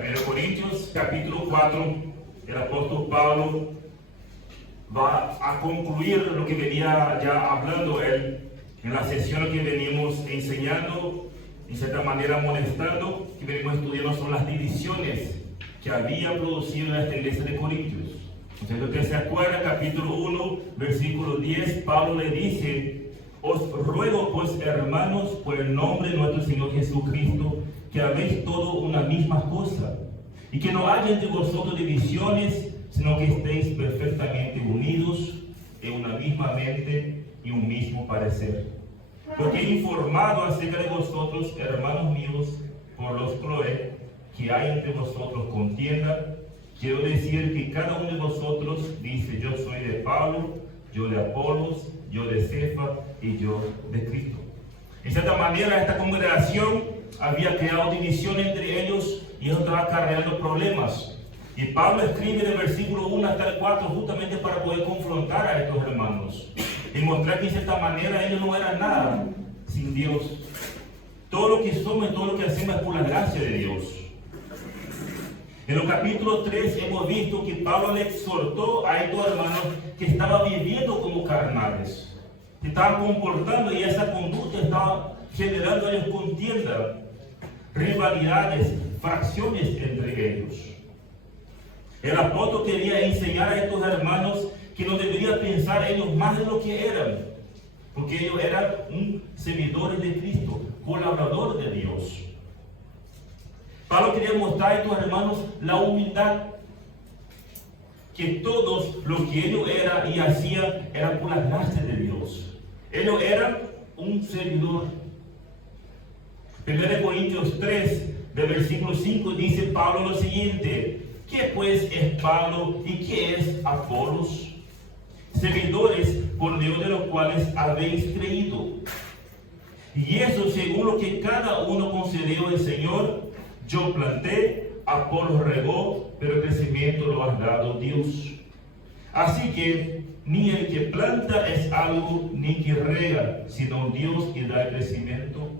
1 Corintios capítulo 4, el apóstol Pablo va a concluir lo que venía ya hablando él en la sesión que venimos enseñando, en cierta manera amonestando, que venimos estudiando sobre las divisiones que había producido esta iglesia de Corintios. Entonces, lo que se acuerda, capítulo 1, versículo 10, Pablo le dice: os ruego pues, hermanos, por el nombre de nuestro Señor Jesucristo, que habéis todo una misma cosa, y que no haya entre vosotros divisiones, sino que estéis perfectamente unidos en una misma mente y un mismo parecer. Porque he informado acerca de vosotros, hermanos míos, por los Cloé, que hay entre vosotros contienda. Quiero decir que cada uno de vosotros dice: yo soy de Pablo, yo de Apolos, yo de Cefa y yo de Cristo. En cierta manera, esta congregación había creado división entre ellos y eso estaba acarreando problemas. Y Pablo escribe del versículo 1 hasta el 4 justamente para poder confrontar a estos hermanos y mostrar que en cierta manera ellos no eran nada sin Dios. Todo lo que somos y todo lo que hacemos es por la gracia de Dios. En el capítulo 3 hemos visto que Pablo le exhortó a estos hermanos que estaban viviendo como carnales, que estaban comportando, y esa conducta estaba generando ellos contienda, rivalidades, fracciones entre ellos. El apóstol quería enseñar a estos hermanos que no deberían pensar ellos más de lo que eran, porque ellos eran servidores de Cristo, colaboradores de Dios. Pablo quería mostrar a estos hermanos la humildad, que todos lo que ellos eran y hacían era por la gracia de Dios. Ellos eran un servidor. 1 Corintios 3, del versículo 5, dice Pablo lo siguiente: ¿qué pues es Pablo y qué es Apolos? Servidores por medio de los cuales habéis creído. Y eso según lo que cada uno concedió el Señor. Yo planté, Apolos regó, pero el crecimiento lo ha dado Dios. Así que ni el que planta es algo, ni que rega, sino Dios que da el crecimiento.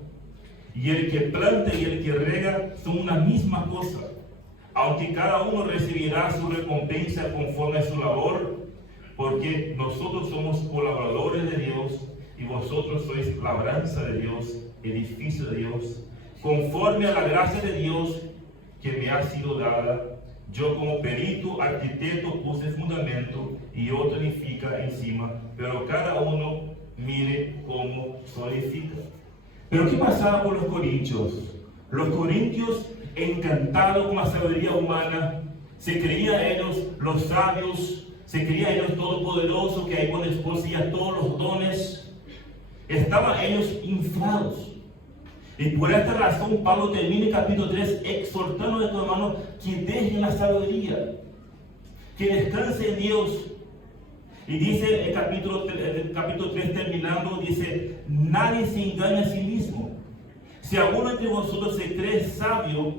Y el que planta y el que rega son una misma cosa, aunque cada uno recibirá su recompensa conforme a su labor, porque nosotros somos colaboradores de Dios y vosotros sois labranza de Dios, edificio de Dios, conforme a la gracia de Dios que me ha sido dada. Yo como perito, arquitecto, puse el fundamento y otro edifica encima, pero cada uno mire cómo solidifica. Pero ¿qué pasaba con los corintios? Los corintios, encantados con la sabiduría humana, se creían ellos los sabios, se creían ellos todopoderosos, que ahí poseía todos los dones. Estaban ellos inflados. Y por esta razón Pablo termina el capítulo 3 exhortando a estos hermanos que dejen la sabiduría, que descansen en Dios. Y dice el capítulo 3 terminando, dice: nadie se engaña a sí mismo. Si alguno entre vosotros se cree sabio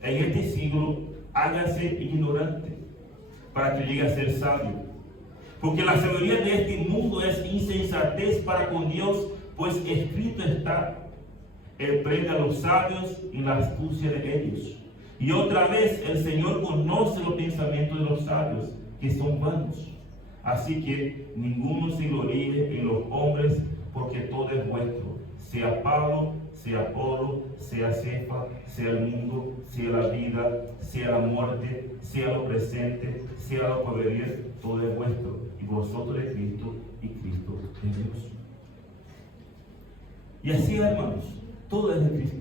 en este siglo, hágase ignorante para que llegue a ser sabio. Porque la sabiduría de este mundo es insensatez para con Dios, pues escrito está: Él prende a los sabios y la astucia de ellos. Y otra vez, el Señor conoce los pensamientos de los sabios, que son vanos. Así que ninguno se gloríe en los hombres, porque todo es vuestro. Sea Pablo, sea Apolo, sea Cefa, sea el mundo, sea la vida, sea la muerte, sea lo presente, sea lo porvenir, todo es vuestro. Y vosotros de Cristo, y Cristo de Dios. Y así, hermanos, todo es de Cristo.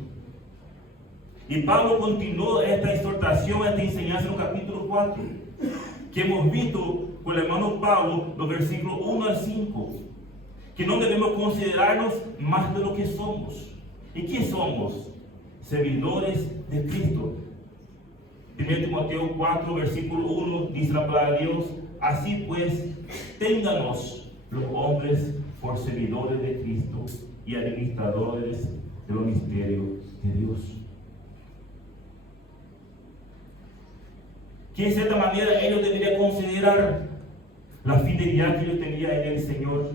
Y Pablo continuó esta exhortación, esta enseñanza en el capítulo 4, que hemos visto con el hermano Pablo, los versículos 1 al 5, que no debemos considerarnos más de lo que somos. ¿Y qué somos? Servidores de Cristo. 1 Timoteo 4, versículo 1, dice la palabra de Dios: así pues, ténganos los hombres por servidores de Cristo y administradores de los misterios de Dios. Que en cierta manera ellos deberían considerar la fidelidad que ellos tenían en el Señor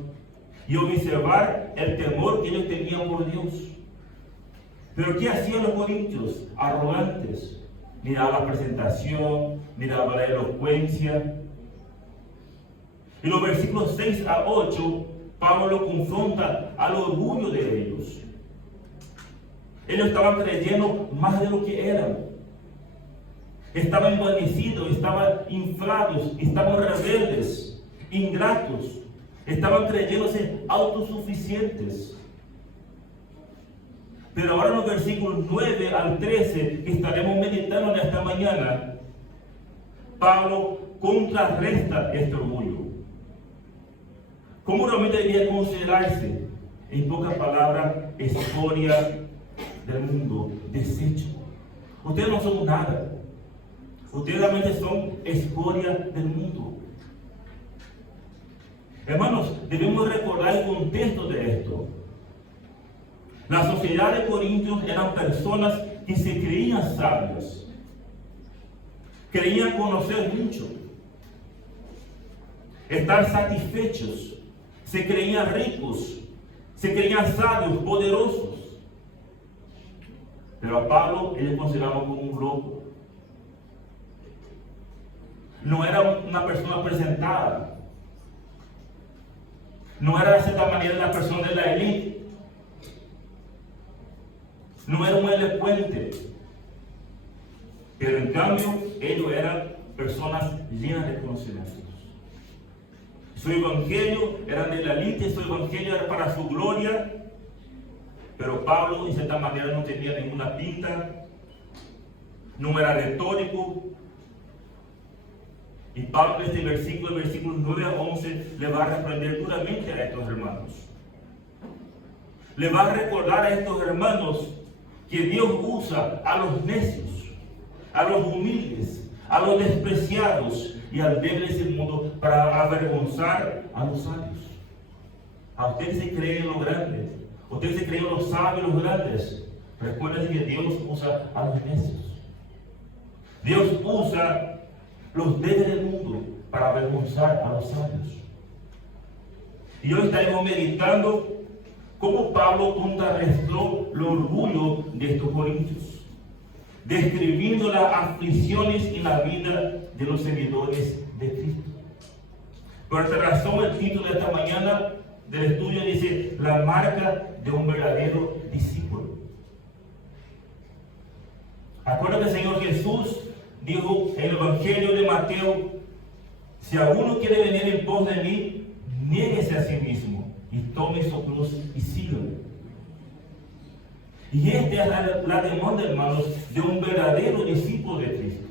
y observar el temor que ellos tenían por Dios. Pero ¿qué hacían los corintios? Arrogantes, ni daba presentación, ni daba la elocuencia. En los versículos 6 a 8, Pablo lo confronta al orgullo de ellos. Ellos estaban creyendo más de lo que eran. Estaban envanecidos, estaban inflados, estaban rebeldes, ingratos. Estaban creyéndose autosuficientes. Pero ahora en los versículos 9 al 13, que estaremos meditando en esta mañana, Pablo contrarresta este orgullo. ¿Cómo realmente debería considerarse? En pocas palabras, escoria del mundo, desecho. Ustedes no son nada. Ustedes realmente son escoria del mundo. Hermanos, debemos recordar el contexto de esto. La sociedad de Corintios eran personas que se creían sabios, creían conocer mucho, estar satisfechos, se creían ricos, se creían sabios, poderosos. Pero a Pablo ellos consideraban como un loco. No era una persona presentada. No era de cierta manera la persona de la élite. No era un elocuente. Pero en cambio, ellos eran personas llenas de conocimientos. Su evangelio era de la élite, su evangelio era para su gloria. Pero Pablo, en cierta manera, no tenía ninguna pinta. No era retórico. Y Pablo en este versículo, versículos 9 a 11, le va a reprender duramente a estos hermanos. Le va a recordar a estos hermanos que Dios usa a los necios, a los humildes, a los despreciados y al débil de ese mundo para avergonzar a los sabios. A ustedes se creen los grandes, ustedes se creen los sabios, los grandes. Recuerden que Dios usa a los necios. Dios usa los débiles del mundo para avergonzar a los sabios. Y hoy estaremos meditando cómo Pablo contrarrestó el orgullo de estos corintios, describiendo las aflicciones en la vida de los seguidores de Cristo. Por esta razón, el título de esta mañana del estudio dice: la marca de un verdadero discípulo. Acuérdate que el Señor Jesús dijo en el Evangelio de Mateo: si alguno quiere venir en pos de mí, niéguese a sí mismo y tome su cruz y sígame. Y esta es la demanda, hermanos, de un verdadero discípulo de Cristo.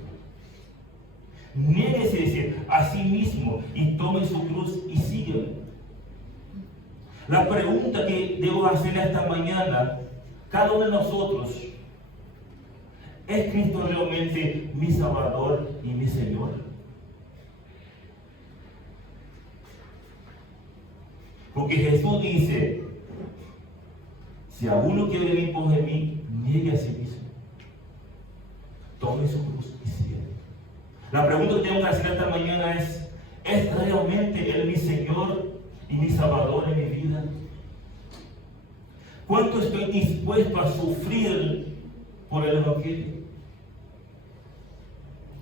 Niéguese a sí mismo y tome su cruz y sígame. La pregunta que debo hacer esta mañana, cada uno de nosotros: ¿es Cristo realmente mi Salvador y mi Señor? Porque Jesús dice: si alguno quiere venir por mí, niegue a sí mismo, tome su cruz y sígueme. La pregunta que tengo que hacer esta mañana ¿es realmente Él mi Señor y mi Salvador en mi vida? ¿Cuánto estoy dispuesto a sufrir por el Evangelio?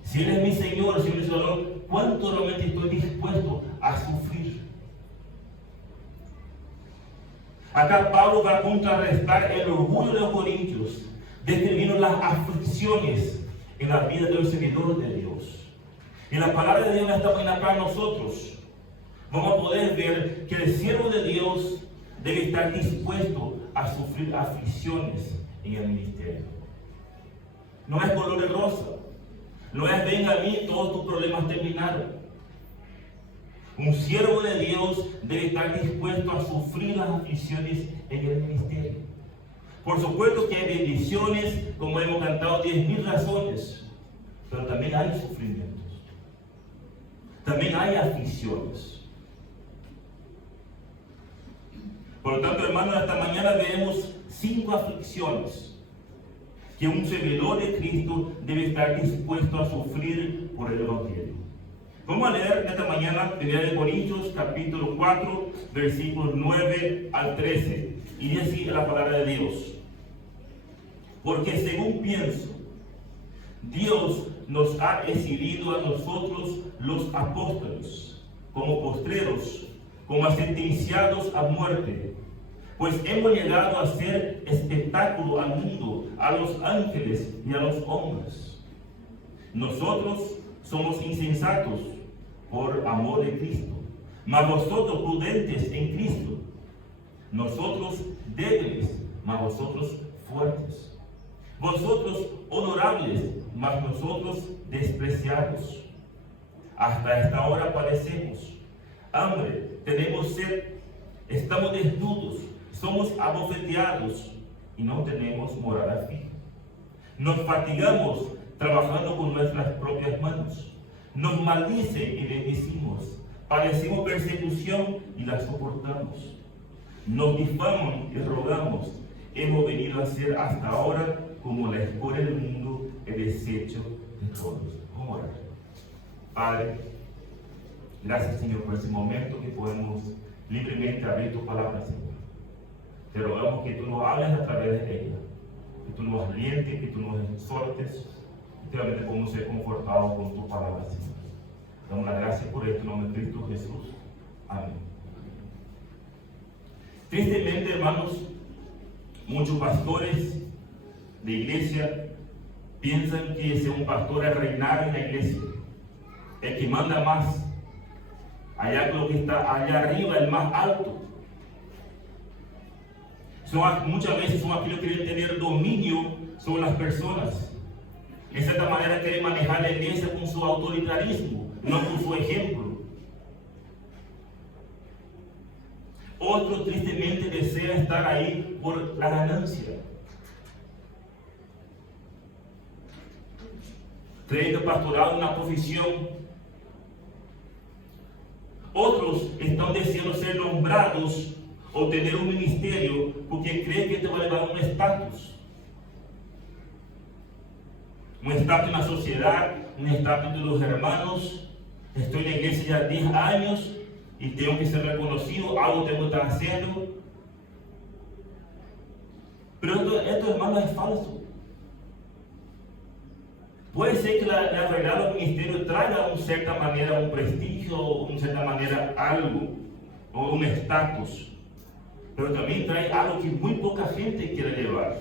Si Él es mi Señor, si Él es mi Salvador, ¿cuánto realmente estoy dispuesto a sufrir? Acá Pablo va a contrarrestar el orgullo de los corintios, describiendo las aflicciones en la vida de los seguidores de Dios. Y la palabra de Dios está buena para nosotros. Vamos a poder ver que el siervo de Dios debe estar dispuesto a sufrir aflicciones en el ministerio. No es color de rosa. No es: venga a mí, todos tus problemas terminaron. Un siervo de Dios debe estar dispuesto a sufrir las aflicciones en el ministerio. Por supuesto que hay bendiciones, como hemos cantado, 10,000 razones, pero también hay sufrimientos. También hay aflicciones. Por lo tanto, hermanos, esta mañana veremos 5 aflicciones que un servidor de Cristo debe estar dispuesto a sufrir por el Evangelio. Vamos a leer esta mañana 1 Corintios capítulo 4, versículos 9 al 13. Y dice así la palabra de Dios: porque según pienso, Dios nos ha exhibido a nosotros los apóstoles como postreros, como sentenciados a muerte, pues hemos llegado a ser espectáculo al mundo, a los ángeles y a los hombres. Nosotros somos insensatos por amor de Cristo, mas vosotros prudentes en Cristo. Nosotros débiles, mas vosotros fuertes. Vosotros honorables, mas nosotros despreciados. Hasta esta hora padecemos hambre, tenemos sed, estamos desnudos, somos abofeteados y no tenemos morada fija. Nos fatigamos trabajando con nuestras propias manos. Nos maldicen y bendecimos. Padecemos persecución y la soportamos. Nos difaman y rogamos. Hemos venido a ser hasta ahora como la escoria del mundo, el desecho de todos. Vamos a orar. Padre, gracias, Señor, por ese momento que podemos libremente abrir tu palabra, Señor. Te rogamos que tú nos hables a través de ella, que tú nos alientes, que tú nos exhortes, que realmente podamos ser confortados con tu palabra, Señor. Damos las gracias por esto en nombre de Cristo Jesús. Amén. Tristemente, hermanos, muchos pastores de iglesia piensan que ser un pastor es reinar en la iglesia, el que manda más, allá lo que está allá arriba, el más alto. Muchas veces son aquellos que quieren tener dominio sobre las personas. De cierta manera quieren manejar la iglesia con su autoritarismo, no con su ejemplo. Otros tristemente desean estar ahí por la ganancia. Creen que el pastorado es una profesión. Otros están deseando ser nombrados o tener un ministerio porque creen que te va a llevar un estatus. Un estatus en la sociedad, un estatus de los hermanos. Estoy en la iglesia ya 10 años y tengo que ser reconocido, algo tengo que estar haciendo. Pero esto, hermanos, es falso. Puede ser que la realidad del ministerio traiga de cierta manera un prestigio, de cierta manera algo, o un estatus. Pero también trae algo que muy poca gente quiere llevar: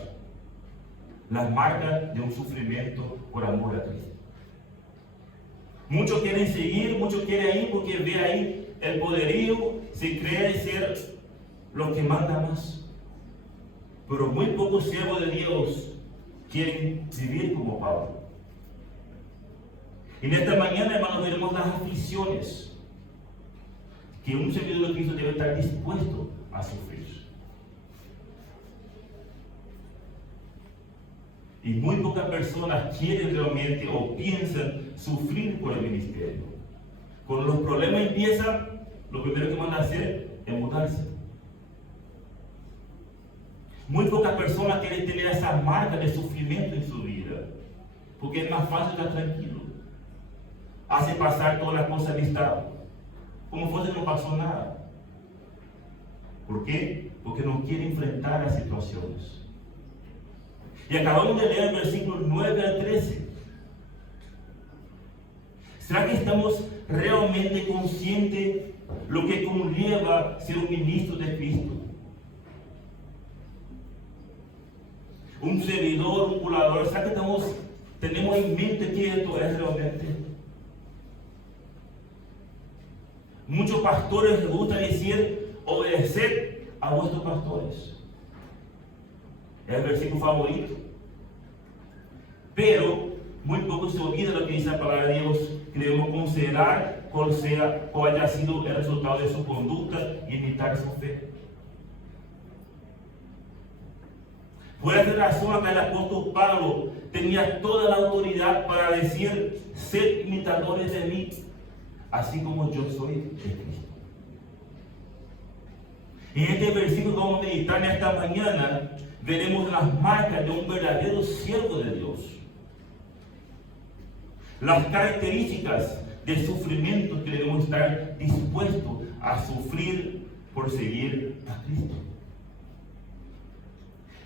las marcas de un sufrimiento por amor a Cristo. Muchos quieren seguir, muchos quieren ir porque ve ahí el poderío, se cree ser los que mandan más. Pero muy pocos siervos de Dios quieren vivir como Pablo. En esta mañana, hermanos, veremos las aflicciones que un servidor de Cristo debe estar dispuesto a sufrir. Y muy pocas personas quieren realmente o piensan sufrir por el ministerio. Cuando los problemas empiezan, lo primero que van a hacer es mudarse. Muy pocas personas quieren tener esa marca de sufrimiento en su vida, porque es más fácil estar tranquilo. Hace pasar todas las cosas listadas, como fuese que no pasó nada. ¿Por qué? Porque no quiere enfrentar las situaciones. Y acabamos de leer el versículo 9 al 13. ¿Será que estamos realmente conscientes lo que conlleva ser un ministro de Cristo? Un servidor, un colaborador. ¿Será que tenemos en mente que esto es realmente? Muchos pastores les gusta decir: obedecer a vuestros pastores. Es el versículo favorito. Pero muy poco se olvida lo que dice la palabra de Dios, que debemos considerar cuál haya sido el resultado de su conducta y imitar su fe. Por esa razón, acá el apóstol Pablo tenía toda la autoridad para decir: sed imitadores de mí, así como yo soy de Cristo. En este versículo que vamos a meditar en esta mañana, veremos las marcas de un verdadero siervo de Dios. Las características del sufrimiento que debemos estar dispuestos a sufrir por seguir a Cristo.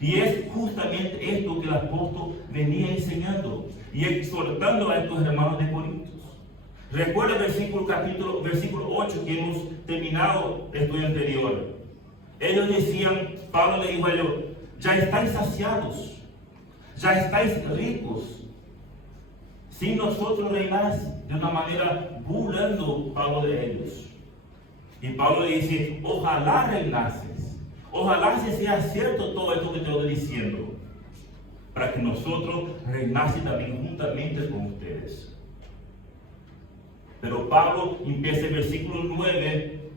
Y es justamente esto que el apóstol venía enseñando y exhortando a estos hermanos de Corintios. Recuerda el versículo 8 que hemos terminado el estudio anterior. Ellos decían, Pablo le dijo a ellos, ya estáis saciados, ya estáis ricos, sin nosotros reinar, de una manera burlando Pablo de ellos. Y Pablo le dice, ojalá reinases, ojalá se sea cierto todo esto que te estoy diciendo, para que nosotros reinase también juntamente con ustedes. Pero Pablo empieza el versículo 9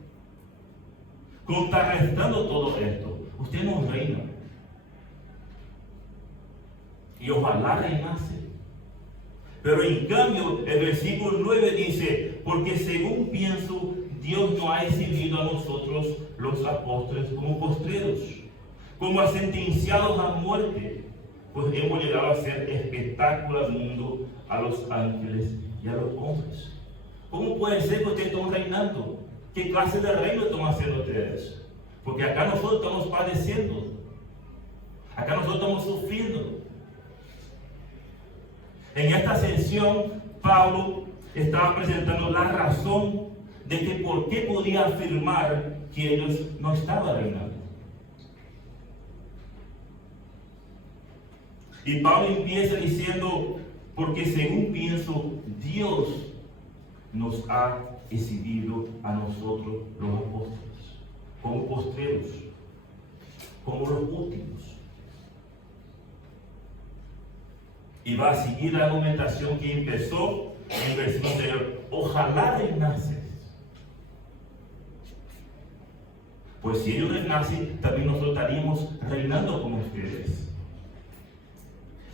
contrarrestando todo esto. Usted no reina. Y ojalá reinase. Pero en cambio, el versículo 9 dice, porque según pienso, Dios no ha exhibido a nosotros, los apóstoles, como postreros, como a sentenciados a muerte, pues hemos llegado a ser espectáculo al mundo, a los ángeles y a los hombres. ¿Cómo puede ser que ustedes están reinando? ¿Qué clase de reino están haciendo ustedes? Porque acá nosotros estamos padeciendo. Acá nosotros estamos sufriendo. En esta sesión, Pablo estaba presentando la razón de que por qué podía afirmar que ellos no estaban reinando. Y Pablo empieza diciendo, porque según pienso, Dios nos ha exhibido a nosotros los apóstoles como postreros, como los últimos. Y va a seguir la argumentación que empezó en el versículo anterior. Ojalá reinases. Pues si ellos reinasen, también nosotros estaríamos reinando como ustedes.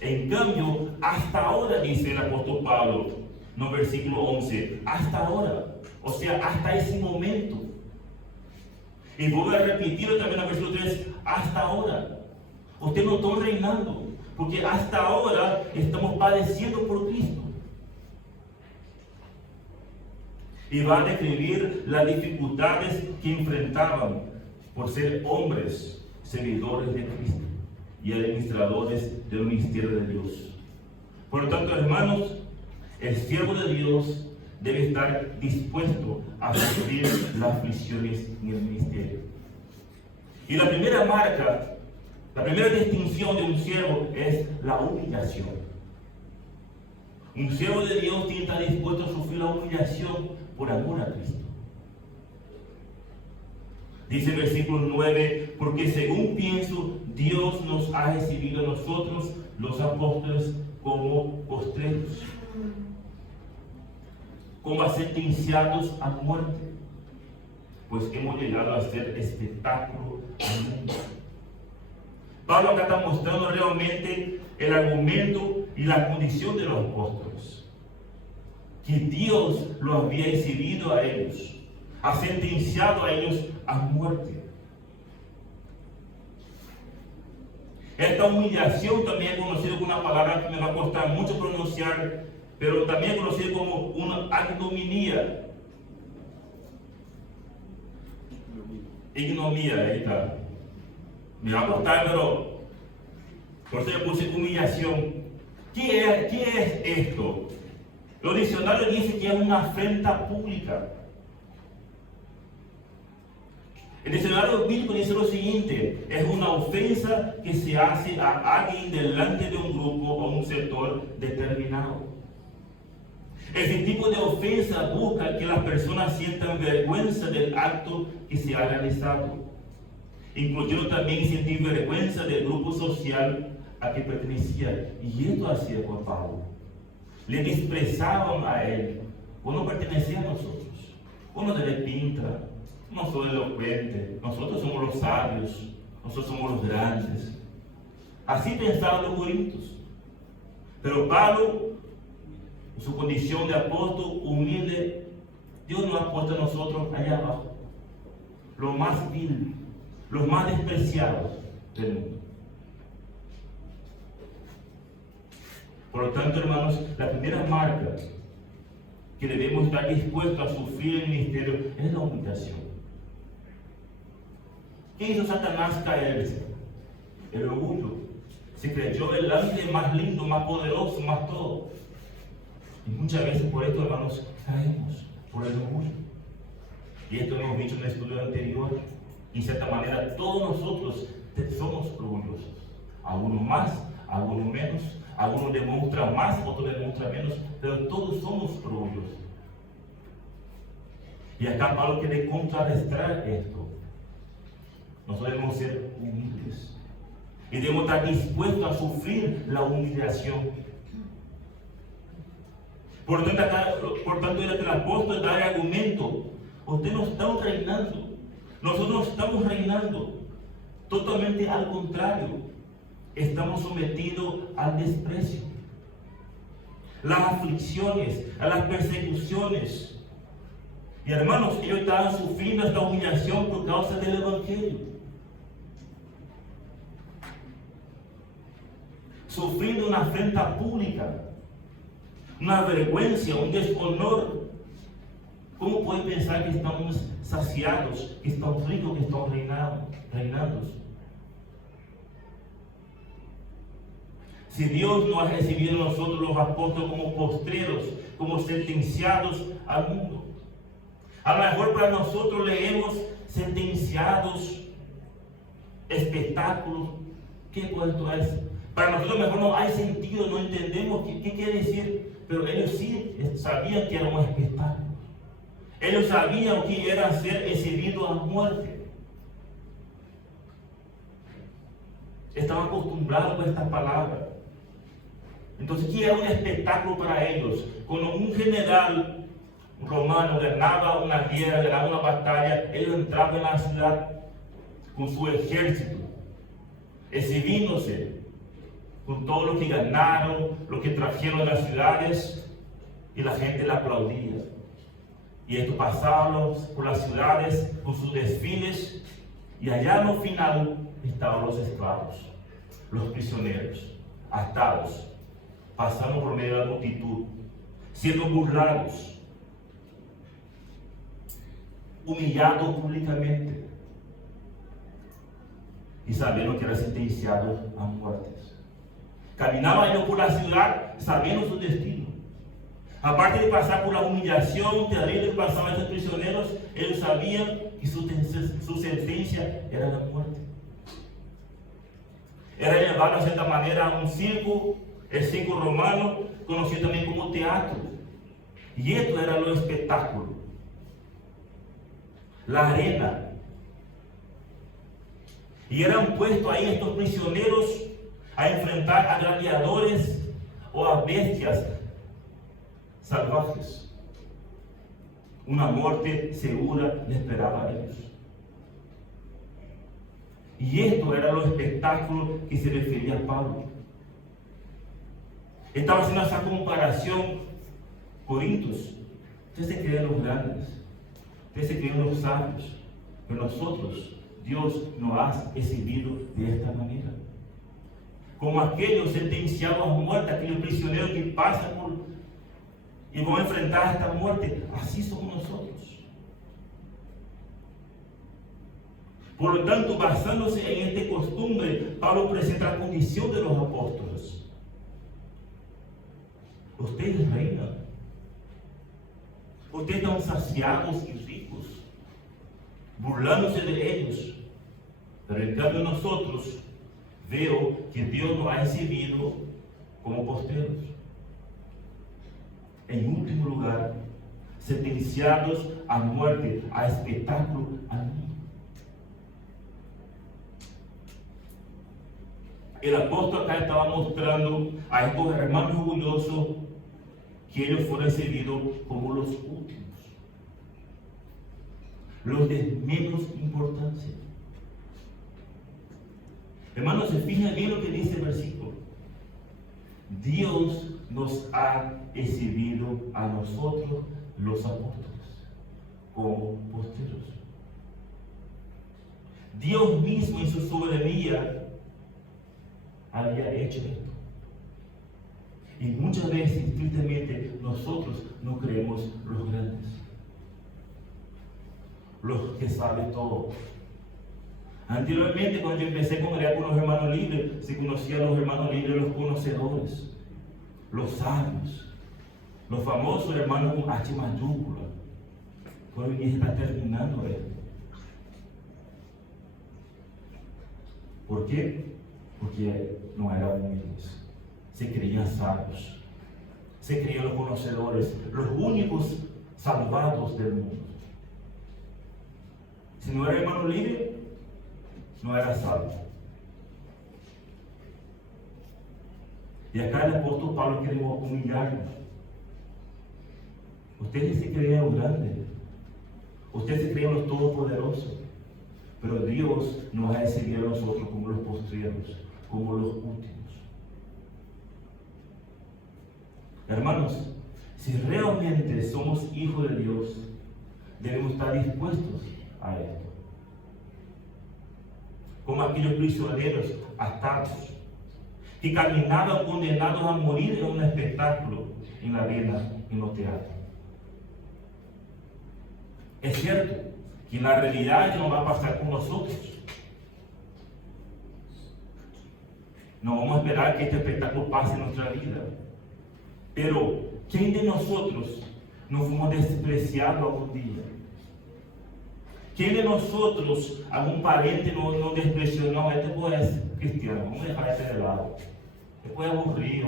En cambio, hasta ahora, dice el apóstol Pablo, no, versículo 11, hasta ahora, o sea, hasta ese momento. Y voy a repetirlo también en el versículo 3, hasta ahora. Ustedes no están reinando, porque hasta ahora estamos padeciendo por Cristo. Y va a describir las dificultades que enfrentaban por ser hombres, servidores de Cristo y administradores del ministerio de Dios. Por lo tanto, hermanos, el siervo de Dios debe estar dispuesto a sufrir las aflicciones en el ministerio. Y la primera marca, la primera distinción de un siervo es la humillación. Un siervo de Dios tiene que estar dispuesto a sufrir la humillación por amor a Cristo. Dice el versículo 9, porque según pienso, Dios nos ha exhibido a nosotros, los apóstoles, como postreros, como a sentenciados a muerte, pues hemos llegado a ser espectáculo al mundo. Pablo acá está mostrando realmente el argumento y la condición de los apóstoles, que Dios lo había exhibido a ellos, ha sentenciado a ellos a muerte. Esta humillación también es conocida como una palabra que me va a costar mucho pronunciar, pero también es conocida como una ignominia. Ignominia, ahí está. Me va a costar, pero por eso yo puse humillación. ¿Qué es esto? Los diccionarios dicen que es una afrenta pública. El diccionario bíblico dice lo siguiente: es una ofensa que se hace a alguien delante de un grupo o un sector determinado. Ese tipo de ofensa busca que las personas sientan vergüenza del acto que se ha realizado, incluyendo también sentir vergüenza del grupo social a que pertenecía. Y esto hacía por Pablo. Le desprezaban a él. Vos no pertenecés a nosotros. Vos no tenés pinta. No soy elocuente. Nosotros somos los sabios. Nosotros somos los grandes. Así pensaban los corintios. Pero Pablo, en su condición de apóstol humilde, Dios nos ha puesto a nosotros allá abajo, los más vil, los más despreciados del mundo. Por lo tanto, hermanos, la primera marca que debemos estar dispuestos a sufrir en el ministerio es la humillación. ¿Qué hizo Satanás caerse? el orgullo. Se creyó el ángel más lindo, más poderoso, más todo. Y muchas veces por esto, hermanos, caemos por el orgullo. Y esto hemos dicho en el estudio anterior. Y de cierta manera, todos nosotros somos orgullosos. Algunos más, algunos menos. Algunos demuestran más, otros demuestran menos. Pero todos somos orgullosos. Y acá Pablo quiere contrarrestar esto. Nosotros debemos ser humildes. Y debemos estar dispuestos a sufrir la humillación. Por tanto, el apóstol da el argumento. Ustedes no están reinando. Nosotros no estamos reinando. Totalmente al contrario. Estamos sometidos al desprecio. Las aflicciones, a las persecuciones. Y hermanos, ellos estaban sufriendo esta humillación por causa del Evangelio. Sufriendo una afrenta pública, una vergüenza, un deshonor. ¿Cómo pueden pensar que estamos saciados, que estamos ricos, que estamos reinando? Si Dios no ha recibido a nosotros los apóstoles como postreros, como sentenciados al mundo, a lo mejor para nosotros leemos sentenciados, espectáculos. ¿Qué puesto es? Para nosotros mejor no hay sentido, no entendemos qué quiere decir, pero ellos sí sabían que era un espectáculo. Ellos sabían que era ser exhibido a muerte. Estaban acostumbrados a estas palabras. Entonces, ¿qué era un espectáculo para ellos? Cuando un general romano ganaba una guerra, ganaba una batalla, ellos entraban en la ciudad con su ejército, exhibiéndose con todo lo que ganaron, lo que trajeron de las ciudades, y la gente le aplaudía. Y esto pasaba por las ciudades con sus desfiles, y allá al final estaban los esclavos, los prisioneros, atados, pasando por medio de la multitud, siendo burlados, humillados públicamente, y sabiendo que eran sentenciados a muertes. Caminaban ellos por la ciudad sabiendo su destino. Aparte de pasar por la humillación terrible que pasaban estos prisioneros, ellos sabían que su sentencia era la muerte. Era llevado de cierta manera a un circo, el circo romano, conocido también como teatro. Y esto era lo espectáculo. La arena. Y eran puestos ahí estos prisioneros a enfrentar a gladiadores o a bestias salvajes. Una muerte segura le esperaba a ellos. Y esto era los espectáculos que se refería a Pablo. Estaba haciendo esa comparación. Corintios, ustedes se creen los grandes, ustedes se creen los sabios, pero nosotros, Dios nos ha exhibido de esta manera. Como aquellos sentenciados a muerte, aquellos prisioneros que pasan por y van a enfrentar esta muerte, así somos nosotros. Por lo tanto, basándose en esta costumbre, Pablo presenta la condición de los apóstoles. Ustedes reinan. Ustedes están saciados y ricos, burlándose de ellos. Pero en cambio nosotros veo que Dios nos ha exhibido como postreros. En último lugar, sentenciados a muerte, a espectáculo al mundo. El apóstol acá estaba mostrando a estos hermanos orgullosos que ellos fueron recibidos como los últimos, los de menos importancia. Hermanos, se fijan bien lo que dice el versículo. Dios nos ha exhibido a nosotros, los apóstoles, como postreros. Dios mismo en su soberanía había hecho esto. Y muchas veces, tristemente, nosotros no creemos los grandes, los que saben todo. Anteriormente, cuando yo empecé a congregar con los hermanos libres, se conocían los hermanos libres, los conocedores, los sabios, los famosos hermanos con H mayúscula. Hoy día está terminando esto. ¿Por qué? Porque no eran humildes, se creían sabios, se creían los conocedores, los únicos salvados del mundo. Si no era hermano libre, no era salvo. Y acá el apóstol Pablo quiere humillarnos. Ustedes se creían grandes, ustedes se creían los todopoderosos, pero Dios nos ha decidido a nosotros como los postreros, como los últimos. Hermanos, si realmente somos hijos de Dios, debemos estar dispuestos a esto. Como aquellos prisioneros atados que caminaban condenados a morir en un espectáculo en la arena, en los teatros. Es cierto que en la realidad no va a pasar con nosotros. No vamos a esperar que este espectáculo pase en nuestra vida. Pero, ¿quién de nosotros no fuimos despreciados algún día? ¿Quién de nosotros, algún pariente no despreció? No, este puede ser cristiano, vamos a dejar este de lado. Después aburrido,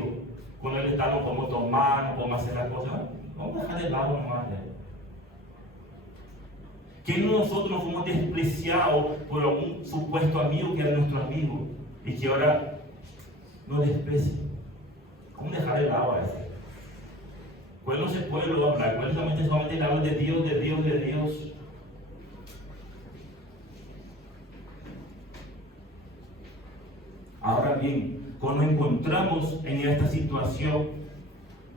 cuando él está, no podemos tomar, no podemos hacer las cosas. Vamos a dejar de lado nomás. ¿Quién de nosotros no fuimos despreciados por algún supuesto amigo que era nuestro amigo y que ahora nos desprecia? ¿Cómo dejar de lado a ese? Pues no se puede luego hablar, pues solamente habla de Dios, de Dios, de Dios. Ahora bien, cuando nos encontramos en esta situación,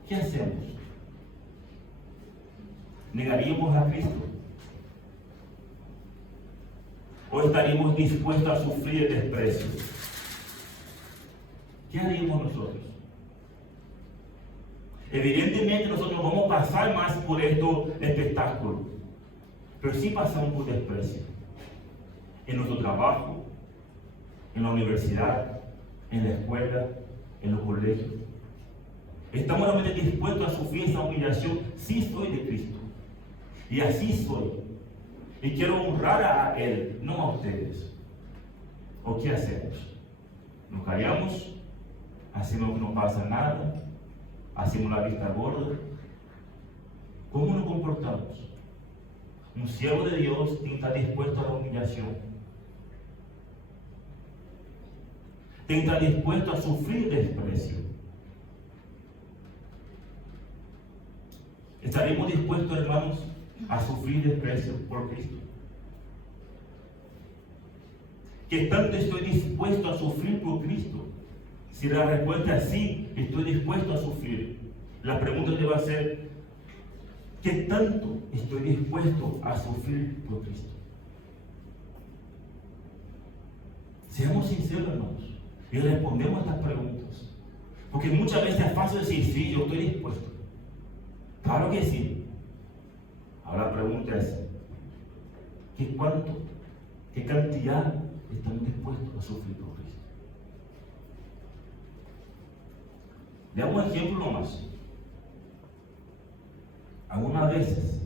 ¿qué hacemos? ¿Negaríamos a Cristo? ¿O estaríamos dispuestos a sufrir el desprecio? ¿Qué haríamos nosotros? Evidentemente nosotros no vamos a pasar más por estos espectáculos, pero sí pasamos por desprecio. En nuestro trabajo, en la universidad, en la escuela, en los colegios. ¿Estamos realmente dispuestos a sufrir esa humillación? Sí soy de Cristo. Y así soy. Y quiero honrar a Él, no a ustedes. ¿O qué hacemos? ¿Nos callamos? ¿Hacemos que no pasa nada? ¿Hacemos la vista gorda? ¿Cómo nos comportamos? Un siervo de Dios tiene que estar dispuesto a la humillación. Tiene que estar dispuesto a sufrir desprecio. ¿Estaremos dispuestos, hermanos, a sufrir desprecio por Cristo? ¿Qué tanto estoy dispuesto a sufrir por Cristo? Si la respuesta es sí, estoy dispuesto a sufrir. La pregunta debe ser, ¿qué tanto estoy dispuesto a sufrir por Cristo? Seamos sinceros, hermanos, y respondemos a estas preguntas. Porque muchas veces es fácil decir, sí, yo estoy dispuesto. Claro que sí. Ahora la pregunta es, qué cantidad estamos dispuestos a sufrir por Cristo? Veamos un ejemplo nomás. Algunas veces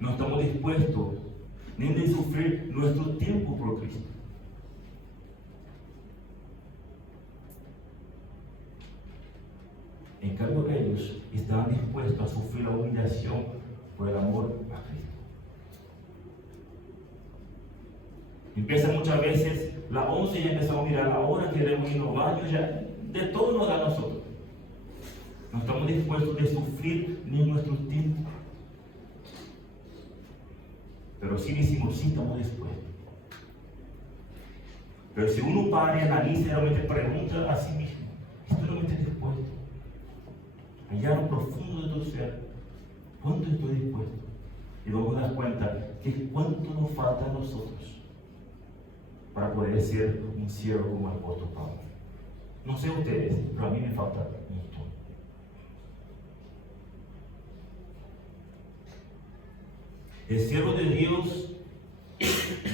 no estamos dispuestos ni de sufrir nuestro tiempo por Cristo. En cambio, ellos estaban dispuestos a sufrir la humillación por el amor a Cristo. Empieza muchas veces las 11 y ya empezamos a mirar la hora, queremos ir a los baños, ya de todo nos da a nosotros. No estamos dispuestos a sufrir ni nuestro tiempo. Pero sí decimos, sí estamos dispuestos. Pero si uno para y analiza y realmente pregunta a sí mismo, ¿estoy realmente dispuesto? Allá en lo profundo de tu ser, ¿cuánto estoy dispuesto? Y luego das cuenta que cuánto nos falta a nosotros para poder ser un siervo como el apóstol Pablo. No sé ustedes, pero a mí me falta mucho. El siervo de Dios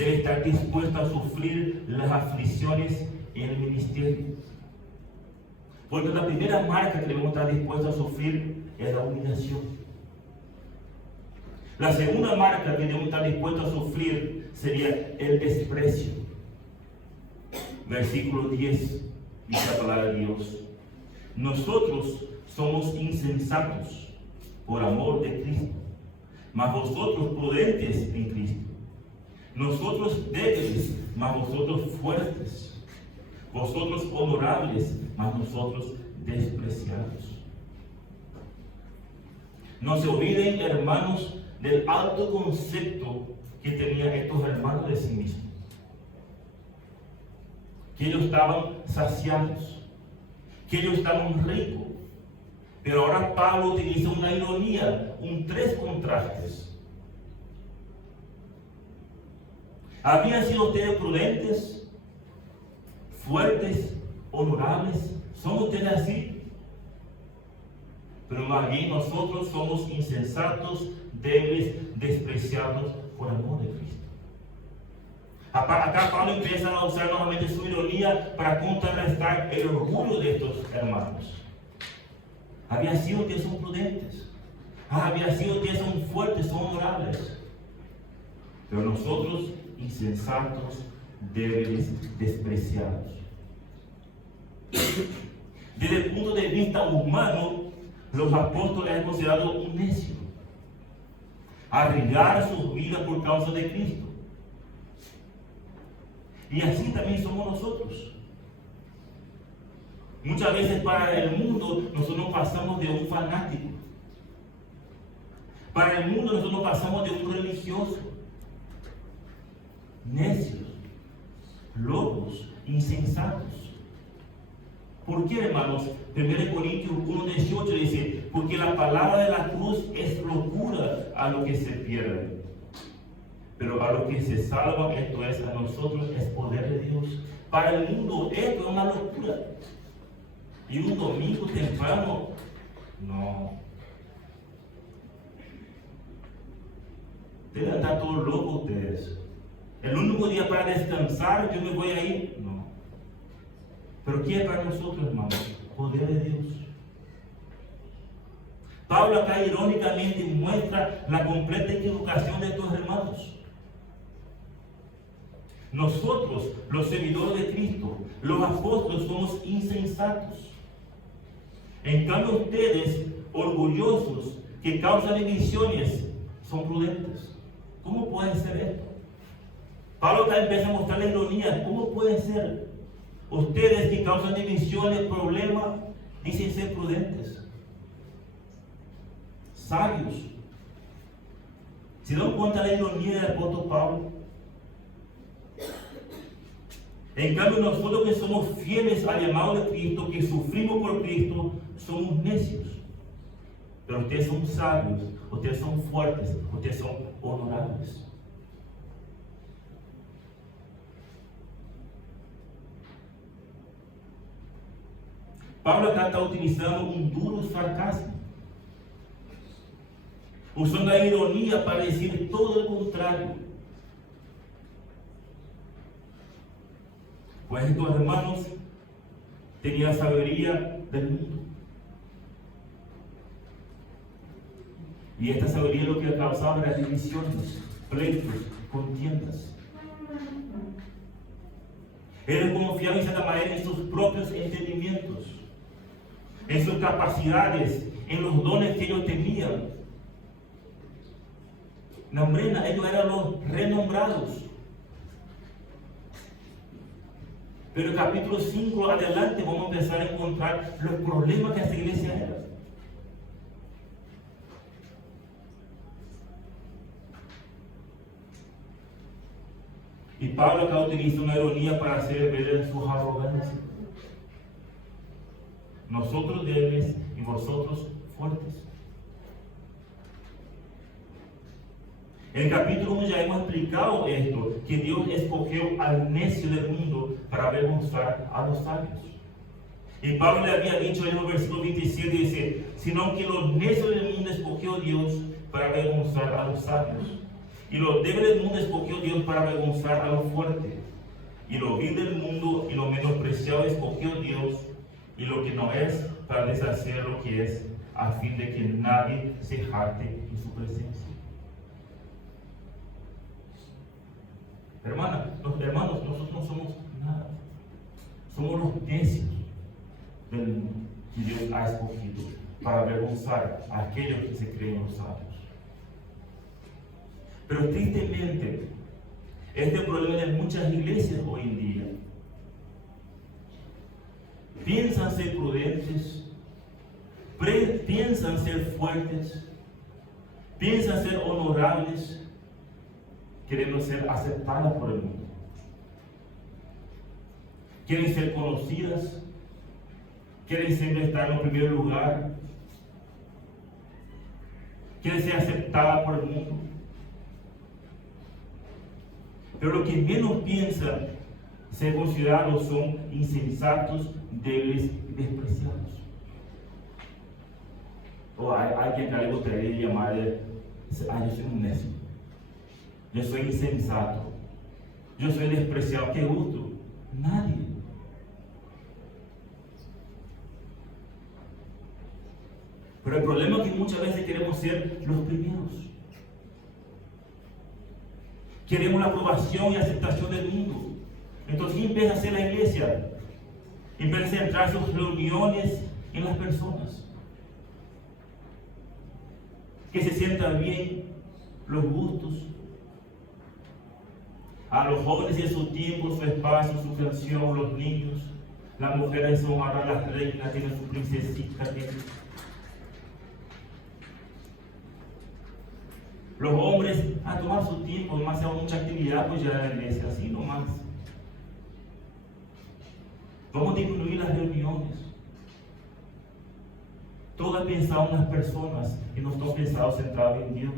debe estar dispuesto a sufrir las aflicciones en el ministerio. Porque la primera marca que debemos estar dispuestos a sufrir es la humillación. La segunda marca que debemos estar dispuestos a sufrir sería el desprecio. Versículo 10, dice la palabra de Dios: nosotros somos insensatos por amor de Cristo, mas vosotros prudentes en Cristo. Nosotros débiles, mas vosotros fuertes. Vosotros honorables, mas nosotros despreciados. No se olviden, hermanos, del alto concepto que tenían estos hermanos de sí mismos. Que ellos estaban saciados, que ellos estaban ricos. Pero ahora Pablo utiliza una ironía, tres contrastes. ¿Habían sido ustedes prudentes, fuertes, honorables? ¿Son ustedes así? Pero más bien nosotros somos insensatos, débiles, despreciados por amor de Cristo. Acá Pablo empieza a usar nuevamente su ironía para contrarrestar el orgullo de estos hermanos. Había sido que son prudentes, había sido que son fuertes, son honorables. Pero nosotros, insensatos, débiles, despreciados. Desde el punto de vista humano, los apóstoles han considerado un necio arriesgar sus vidas por causa de Cristo. Y así también somos nosotros. Muchas veces para el mundo nosotros pasamos de un fanático. Para el mundo nosotros pasamos de un religioso. Necios, locos, insensatos. ¿Por qué, hermanos? 1 Corintios 1:18 dice: porque la palabra de la cruz es locura a los que se pierden, pero a los que se salvan, esto es, a nosotros, es poder de Dios. Para el mundo esto es una locura. Y un domingo temprano, no. Deben estar todos locos ustedes. El único día para descansar, yo me voy a ir. No. Pero ¿qué es para nosotros, hermanos? Poder de Dios. Pablo acá irónicamente muestra la completa equivocación de estos hermanos. Nosotros, los seguidores de Cristo, los apóstoles, somos insensatos. En cambio ustedes, orgullosos, que causan divisiones, son prudentes. ¿Cómo puede ser esto? Pablo acá empieza a mostrar la ironía. ¿Cómo puede ser? Ustedes que causan divisiones, problemas, dicen ser prudentes, sabios. ¿Se dan cuenta de la ironía del apóstol Pablo? En cambio nosotros que somos fieles al llamado de Cristo, que sufrimos por Cristo, somos necios. Pero ustedes son sabios, ustedes son fuertes, ustedes son honorables. Pablo acá está utilizando un duro sarcasmo, usando la ironía para decir todo el contrario. Pues estos hermanos tenían sabiduría del mundo. Y esta sabiduría lo que causaba era divisiones, pleitos, contiendas. Ellos confiaban en cierta manera en sus propios entendimientos, en sus capacidades, en los dones que ellos tenían. Ellos eran los renombrados. Pero en el capítulo 5 adelante vamos a empezar a encontrar los problemas que esta iglesia era. Y Pablo acá utiliza una ironía para hacer ver sus arrogancias. Nosotros débiles y vosotros fuertes. En el capítulo 1 ya hemos explicado esto, que Dios escogió al necio del mundo para avergonzar a los sabios. Y Pablo le había dicho en el versículo 27, dice, sino que los necios del mundo escogió Dios para avergonzar a los sabios. Y lo débil del mundo escogió Dios para avergonzar a lo fuerte. Y lo vil del mundo y lo menospreciado escogió Dios, y lo que no es, para deshacer lo que es, a fin de que nadie se jacte en su presencia. Hermanos, nosotros no somos nada. Somos los necios del mundo que Dios ha escogido para avergonzar a aquellos que se creen los sabios. Pero tristemente, este problema de muchas iglesias hoy en día. Piensan ser prudentes, piensan ser fuertes, piensan ser honorables, queriendo ser aceptadas por el mundo. Quieren ser conocidas, quieren siempre estar en el primer lugar, quieren ser aceptadas por el mundo. Pero lo que menos piensan ser considerados son insensatos, débiles y despreciados. O hay alguien que le gustaría llamarle, yo soy un necio, yo soy insensato, yo soy despreciado. ¿Qué gusto? Nadie. Pero el problema es que muchas veces queremos ser los primeros. Queremos la aprobación y aceptación del mundo. Entonces, ¿qué empieza a hacer la iglesia? Empieza a centrar sus reuniones en las personas. Que se sientan bien los gustos. A los jóvenes en su tiempo, su espacio, su canción, los niños. Las mujeres son ahora las reinas, tienen su princesita. Los hombres a tomar su tiempo, demasiado mucha actividad, pues ya en la iglesia, así nomás. Vamos a disminuir las reuniones. Todas pensado en las personas y no estamos pensados centrados en Dios.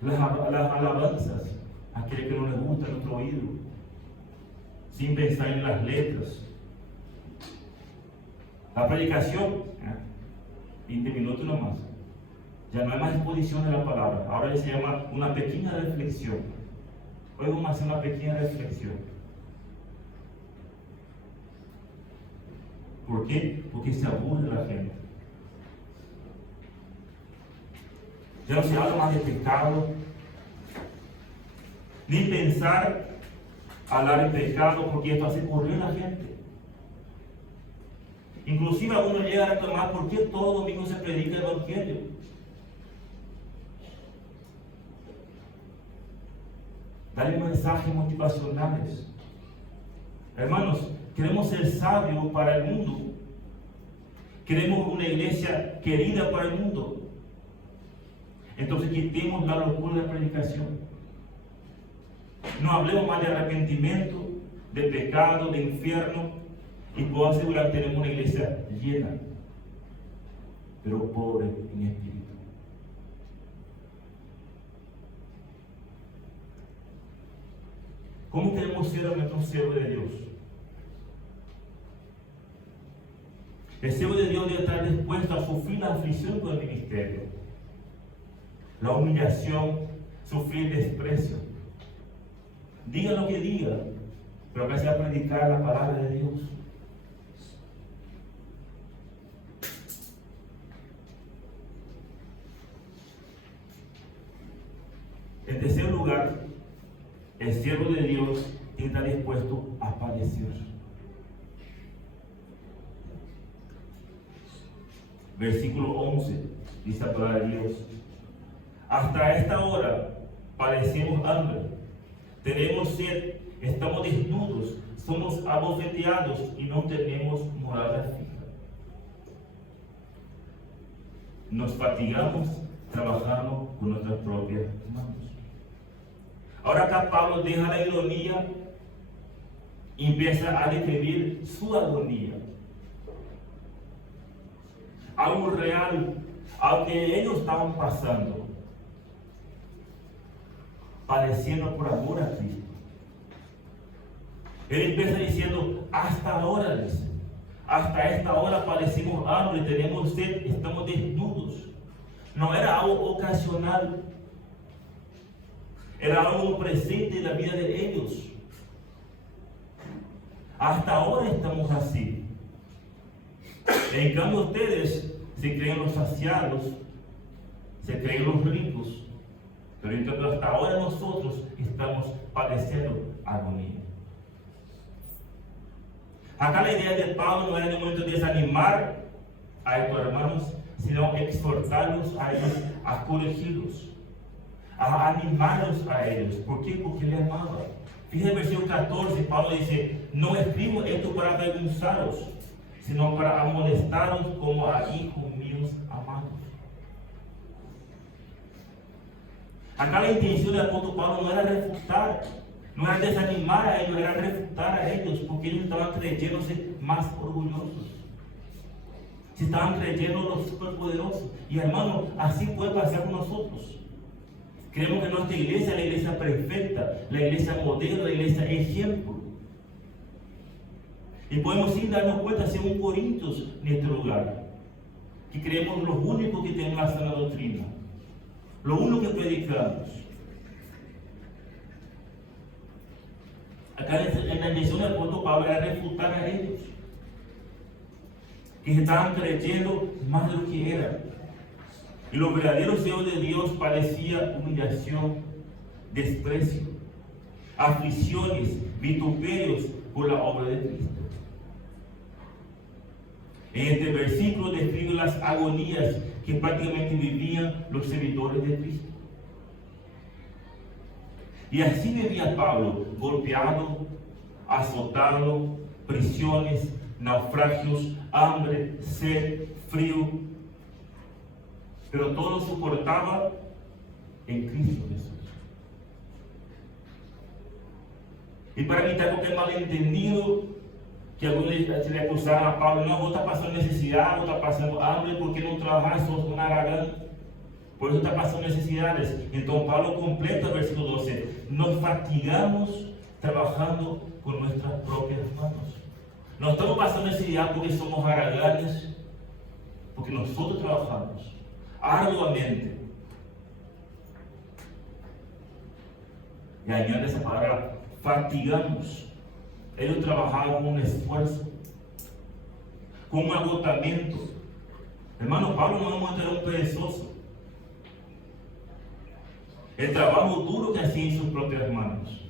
Las alabanzas, aquel que no les gusta nuestro oído, sin pensar en las letras. La predicación, 20 minutos nomás. Ya no hay más exposición de la palabra. Ahora ya se llama una pequeña reflexión. Hoy vamos a hacer una pequeña reflexión. ¿Por qué? Porque se aburre la gente. Ya no se habla más de pecado, ni pensar hablar de pecado, porque esto hace correr a la gente. Inclusive a uno llega a reclamar por qué todo domingo se predica el evangelio. Dale mensajes motivacionales. Hermanos, queremos ser sabios para el mundo. Queremos una iglesia querida para el mundo. Entonces quitemos la locura de la predicación. No hablemos más de arrepentimiento, de pecado, de infierno. Y puedo asegurar que tenemos una iglesia llena, pero pobre en espíritu. ¿Cómo queremos ser a nuestros siervos de Dios? El siervo de Dios debe estar dispuesto a sufrir la aflicción con el ministerio, la humillación, sufrir desprecio. Diga lo que diga, pero que sea predicar la palabra de Dios. En tercer lugar, el siervo de Dios está dispuesto a padecer. Versículo 11, dice la palabra de Dios: hasta esta hora padecemos hambre, tenemos sed, estamos desnudos, somos abofeteados y no tenemos morada fija. Nos fatigamos trabajando con nuestras propias manos. Ahora acá Pablo deja la ironía y empieza a describir su agonía. Algo real, algo que ellos estaban pasando, padeciendo por amor a Cristo. Él empieza diciendo, hasta ahora, dice, Hasta esta hora padecemos hambre, tenemos sed, estamos desnudos. No era algo ocasional, era algo presente en la vida de ellos. Hasta ahora estamos así. En cambio ustedes se creen los saciados, se creen los ricos, pero en cambio hasta ahora nosotros estamos padeciendo agonía. Acá la idea de Pablo no era de momento desanimar a estos hermanos, sino exhortarlos a ellos, a corregirlos, a animarlos a ellos. ¿Por qué? Porque le amaba. Fíjense el versículo 14, Pablo dice: no escribo esto para avergonzaros, sino para amonestaros como a hijos míos amados. Acá la intención del apóstol Pablo no era refutar, no era desanimar a ellos, era refutar a ellos, porque ellos estaban creyéndose más orgullosos. Se estaban creyendo los superpoderosos. Y hermano, así puede pasar con nosotros. Creemos que nuestra iglesia es la iglesia perfecta, la iglesia modelo, la iglesia ejemplo. Y podemos sin darnos cuenta ser un Corintios en este lugar. Que creemos los únicos que tenemos la sana doctrina. Lo único que predicamos. Acá en la intención del apóstol Pablo era refutar a ellos. Que estaban creyendo más de lo que eran. Y los verdaderos hijos de Dios padecían humillación, desprecio, aflicciones, vituperios por la obra de Cristo. En este versículo describe las agonías que prácticamente vivían los servidores de Cristo. Y así vivía Pablo, golpeado, azotado, prisiones, naufragios, hambre, sed, frío. Pero todo lo soportaba en Cristo Jesús. Y para evitar cualquier malentendido, que algunos se le acusaban a Pablo: no, vos estás pasando necesidad, vos estás pasando hambre, ¿por qué no trabajas? Sos un aragán, por eso estás pasando necesidades. Entonces Pablo completa el versículo 12: nos fatigamos trabajando con nuestras propias manos. No estamos pasando necesidad porque somos haraganes, porque nosotros trabajamos arduamente. Y añade esa palabra, fatigamos. Ellos trabajaban con un esfuerzo, con un agotamiento. Hermano, Pablo no vamos a tener un perezoso. El trabajo duro que hacía en sus propias manos.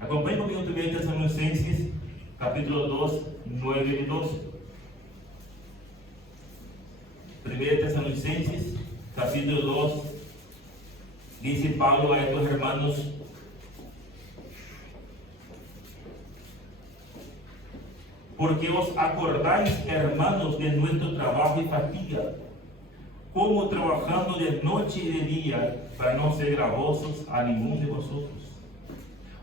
Acompáñenme conmigo en 1 Tesalonicenses, capítulo 2, 9 y 12. 1 Tesalonicenses, capítulo 2, dice Pablo a estos hermanos: porque os acordáis, hermanos, de nuestro trabajo y fatiga, como trabajando de noche y de día, para no ser gravosos a ninguno de vosotros.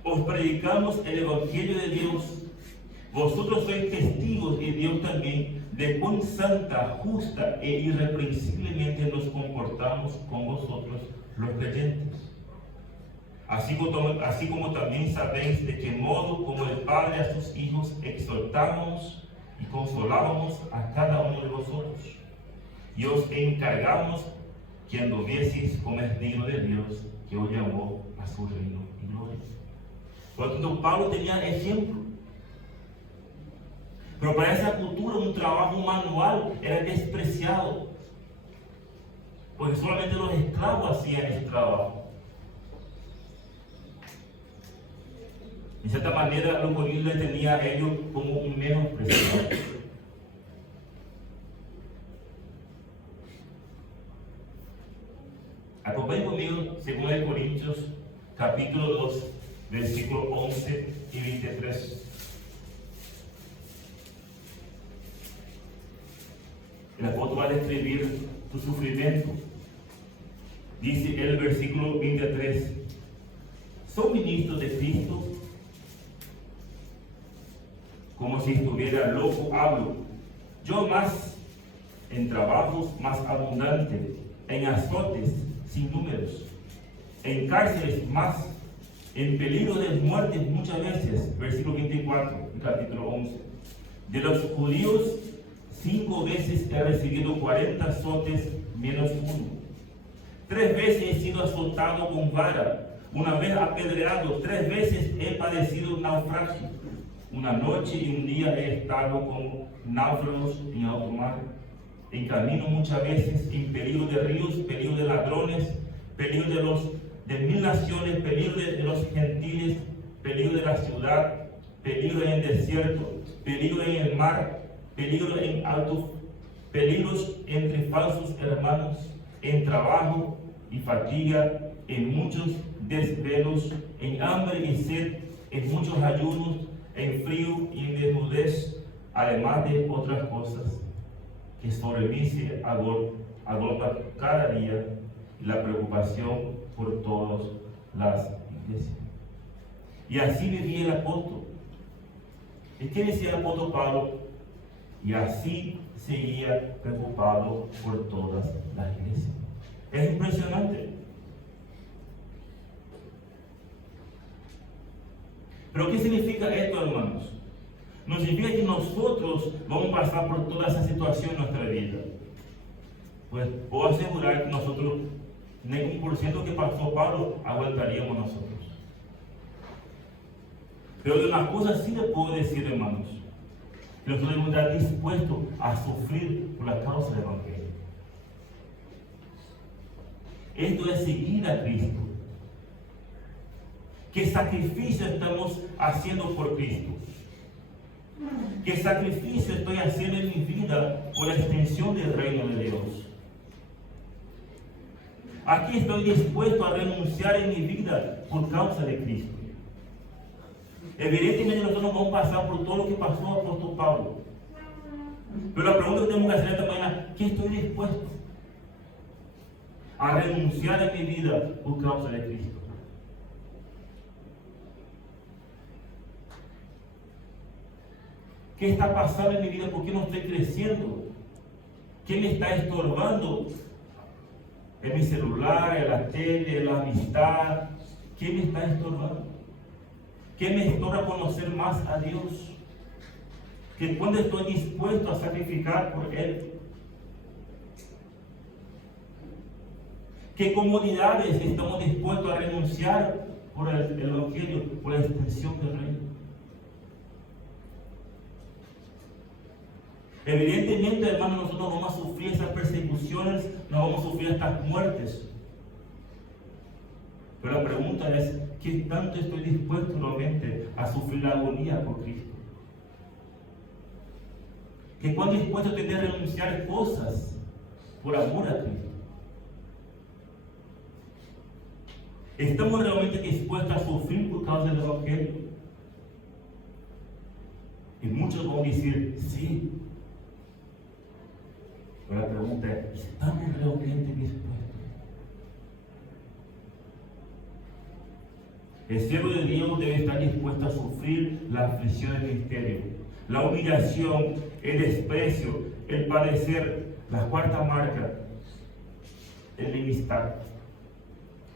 Os predicamos el Evangelio de Dios. Vosotros sois testigos, y Dios también, de cuán santa, justa e irreprensiblemente nos comportamos con vosotros, los creyentes. Así como también sabéis de qué modo, como el Padre a sus hijos, exhortábamos y consolábamos a cada uno de vosotros. Y os encargamos que anduvieseis como es digno de Dios, que os llamó a su reino y gloria. Por lo tanto, Pablo tenía ejemplo. Pero para esa cultura un trabajo manual era despreciado, porque solamente los esclavos hacían ese trabajo. De cierta manera, los judíos le tenían a ellos como un menosprecio. Acompáñenme conmigo, 2 Corintios, capítulo 2, versículo 11 y 23. El apóstol va a describir su sufrimiento. Dice el versículo 23: ¿son ministros de Cristo? Como si estuviera loco hablo. Yo más en trabajos más abundantes, en azotes sin números, en cárceles más, en peligro de muerte muchas veces. Versículo 24. capítulo 11. De los judíos, 5 veces he recibido 40 azotes menos uno. 3 veces he sido azotado con vara, una vez apedreado, 3 veces he padecido naufragio. Una noche y un día he estado como náufragos en alto mar. En camino muchas veces, en peligro de ríos, peligro de ladrones, peligro de 1000 naciones, peligro de los gentiles, peligro de la ciudad, peligro en el desierto, peligro en el mar, peligro en altos, peligros entre falsos hermanos, en trabajo y fatiga, en muchos desvelos, en hambre y sed, en muchos ayunos, en frío y en desnudez, además de otras cosas que sobre mí se agolpa cada día, y la preocupación por todas las iglesias. Y así vivía el apóstol. ¿Y qué decía el apóstol Pablo? Y así seguía preocupado por todas las iglesias. Es impresionante. Pero ¿qué significa esto, hermanos? No significa que nosotros vamos a pasar por toda esa situación en nuestra vida. Pues puedo asegurar que nosotros, ni un por ciento que pasó Pablo, aguantaríamos nosotros. Pero de una cosa sí le puedo decir, hermanos, que nosotros debemos estar dispuestos a sufrir por la causa del Evangelio. Esto es seguir a Cristo. ¿Qué sacrificio estamos haciendo por Cristo? ¿Qué sacrificio estoy haciendo en mi vida por la extensión del reino de Dios? Aquí estoy dispuesto a renunciar en mi vida por causa de Cristo. Evidentemente nosotros no vamos a pasar por todo lo que pasó el apóstol Pablo. Pero la pregunta que tenemos que hacer esta mañana, ¿qué estoy dispuesto a renunciar en mi vida por causa de Cristo? ¿Qué está pasando en mi vida? ¿Por qué no estoy creciendo? ¿Qué me está estorbando? ¿En mi celular, en la tele, en la amistad? ¿Qué me está estorbando? ¿Qué me estorba conocer más a Dios? ¿Que cuando estoy dispuesto a sacrificar por Él? ¿Qué comodidades estamos dispuestos a renunciar por el Evangelio, por la extensión del reino? Evidentemente, hermanos, nosotros vamos a sufrir esas persecuciones, no vamos a sufrir estas muertes. Pero la pregunta es, ¿qué tanto estoy dispuesto realmente a sufrir la agonía por Cristo? ¿Qué cuán dispuesto estoy a renunciar cosas por amor a Cristo? ¿Estamos realmente dispuestos a sufrir por causa del Evangelio? Y muchos van a decir, sí. Pero la pregunta es, ¿estamos realmente dispuestos? El siervo de Dios debe estar dispuesto a sufrir la aflicción del ministerio, la humillación, el desprecio, el padecer, la cuarta marca, enemistad.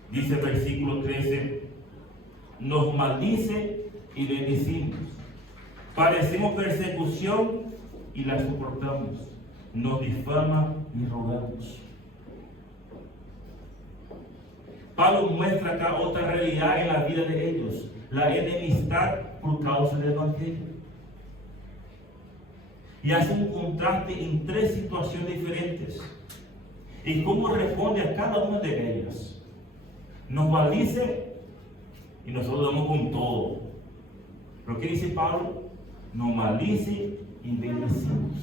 Dice el versículo 13, nos maldice y bendecimos, padecemos persecución y la soportamos, nos difama y rogamos. Pablo muestra acá otra realidad en la vida de ellos, la enemistad por causa del Evangelio. Y hace un contraste en 3 situaciones diferentes. ¿Y cómo responde a cada una de ellas? Nos maldice y nosotros damos con todo. ¿Pero qué dice Pablo? Nos maldice y bendecimos.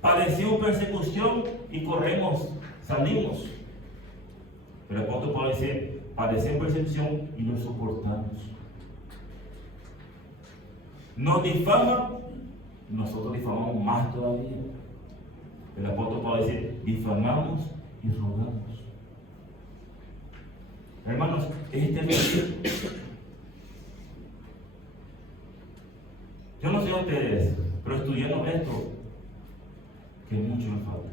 Padecimos persecución y corremos, salimos. Pero el apóstol Pablo dice, padecemos persecución y lo soportamos. Nos difama, nosotros difamamos más todavía. El apóstol Pablo dice, difamamos y rogamos. Hermanos, yo no sé ustedes, pero estudiando esto, que mucho me falta.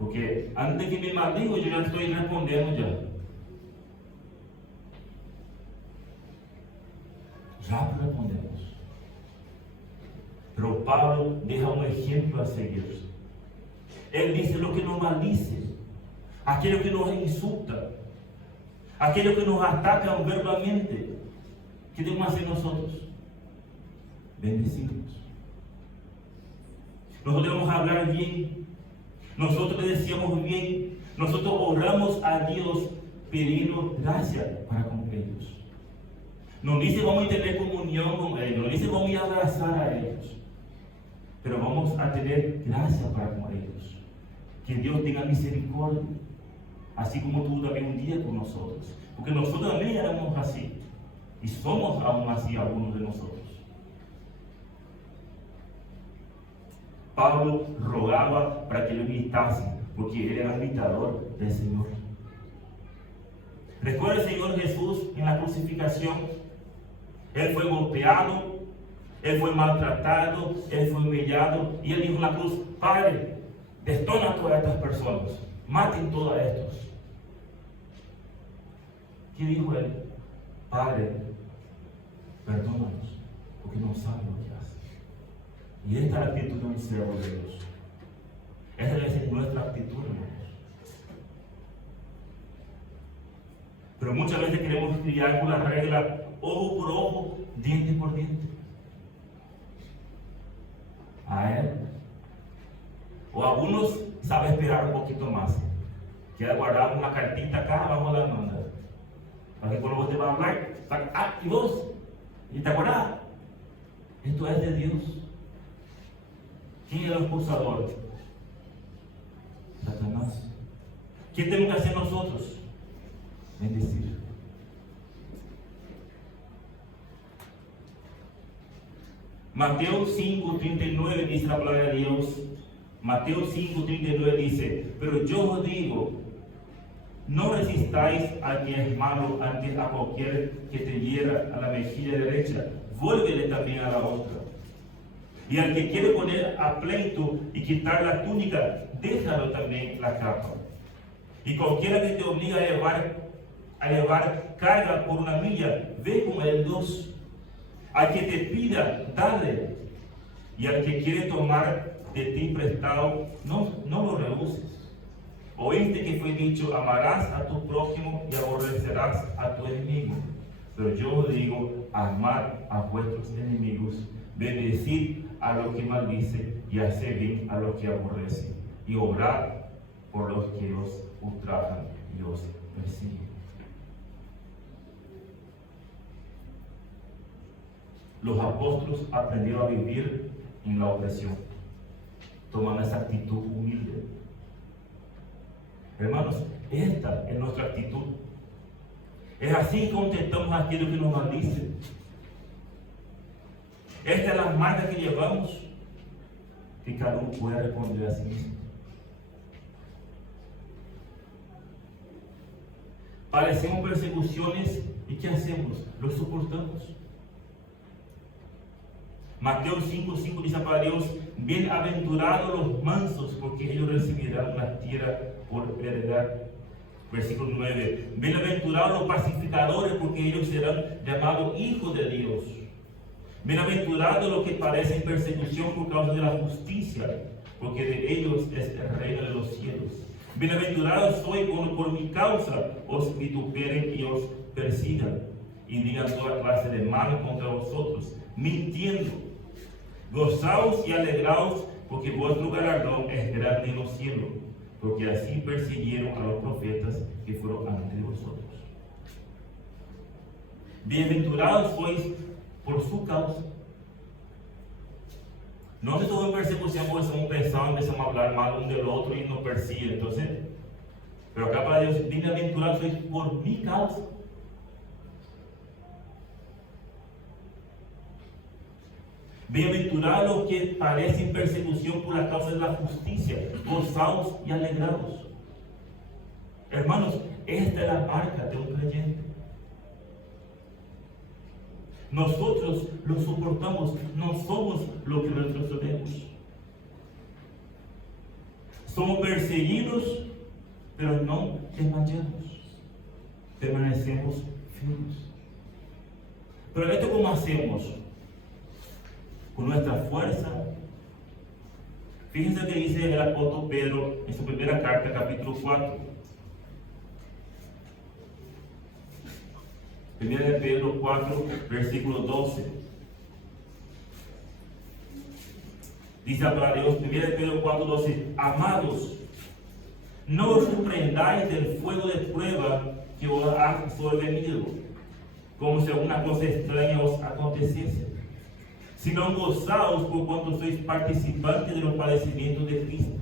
Porque antes que me maldigo, yo ya estoy respondiendo ya. rápido respondemos. Pero Pablo deja un ejemplo a seguir. Él dice lo que nos maldice, aquello que nos insulta, aquello que nos ataca verbalmente. ¿Qué debemos hacer nosotros? Bendecirnos. Nosotros debemos hablar bien. Nosotros le decíamos bien. Nosotros oramos a Dios pidiendo gracias para con ellos. No dice vamos a tener comunión con ellos. No dice vamos a abrazar a ellos. Pero vamos a tener gracias para con ellos. Que Dios tenga misericordia. Así como tuvo también un día con nosotros. Porque nosotros también éramos así. Y somos aún así algunos de nosotros. Pablo rogaba para que lo invitasen, porque él era el invitador del Señor. Recuerda el Señor Jesús en la crucificación. Él fue golpeado, él fue maltratado, él fue humillado. Y él dijo en la cruz: Padre, destona a todas estas personas, maten todos estos. ¿Qué dijo él? Padre, perdónanos, porque no saben lo que hacen. Y esta es la actitud de un siervo de Dios. Esta debe ser nuestra actitud, hermanos. Pero muchas veces queremos criar con la regla ojo por ojo, diente por diente. A él. O algunos saben esperar un poquito más. Quieren guardar una cartita acá abajo de la manga. Para que cuando vos te vas a hablar, y vos, y te acuerdas, esto es de Dios. ¿Quién es el acusador? Satanás. ¿Qué tenemos que hacer nosotros? Bendecir. Mateo 5:39 dice la palabra de Dios. Mateo 5:39 dice: pero yo os digo, no resistáis al que es malo, antes a cualquier que te hiera a la mejilla derecha, vuélvele también a la otra. Y al que quiere poner a pleito y quitar la túnica, déjalo también la capa. Y cualquiera que te obliga a llevar carga por una milla, ve con él 2. Al que te pida, dale. Y al que quiere tomar de ti prestado, no lo rehuses. Oíste que fue dicho: amarás a tu prójimo y aborrecerás a tu enemigo. Pero yo os digo: amad a vuestros enemigos, bendecid a los que maldicen y haced bien a los que aborrecen, y orad por los que os ultrajan y os persiguen. Los apóstoles aprendieron a vivir en la opresión, tomando esa actitud humilde. Hermanos, esta es nuestra actitud. Es así que contestamos a aquellos que nos maldicen. Esta es la marca que llevamos, que cada uno puede responder a sí mismo. Padecemos persecuciones, ¿y qué hacemos? Lo soportamos. Mateo 5:5 dice para Dios: bienaventurados los mansos, porque ellos recibirán la tierra por heredad. Versículo 9: bienaventurados los pacificadores, porque ellos serán llamados hijos de Dios. Bienaventurados los que padecen persecución por causa de la justicia, porque de ellos es el reino de los cielos. Bienaventurados sois cuando por mi causa os vituperen y os persigan, y digan toda clase de mal contra vosotros, mintiendo. Gozaos y alegraos, porque vuestro galardón es grande en los cielos, porque así persiguieron a los profetas que fueron antes de vosotros. Bienaventurados sois por su causa. No se estuvo en persecución porque somos pensados, empezamos a hablar mal uno del otro y nos persiguen. Entonces, pero acá para Dios: bienaventurados sois por mi causa. Bienaventurados los que padecen persecución por la causa de la justicia, gozados y alegrados. Hermanos, esta es la marca de un creyente. Nosotros lo soportamos, no somos lo que retrocedemos. Somos perseguidos, pero no desmayamos. Permanecemos firmes. Pero esto, ¿cómo hacemos? Con nuestra fuerza. Fíjense que dice el apóstol Pedro en su primera carta, capítulo 4. Primera de Pedro 4, versículo 12. Dice la palabra de Dios, primera de Pedro 4, 12. Amados, no os sorprendáis del fuego de prueba que os ha sobrevenido, como si alguna cosa extraña os aconteciese, sino gozaos por cuanto sois participantes de los padecimientos de Cristo,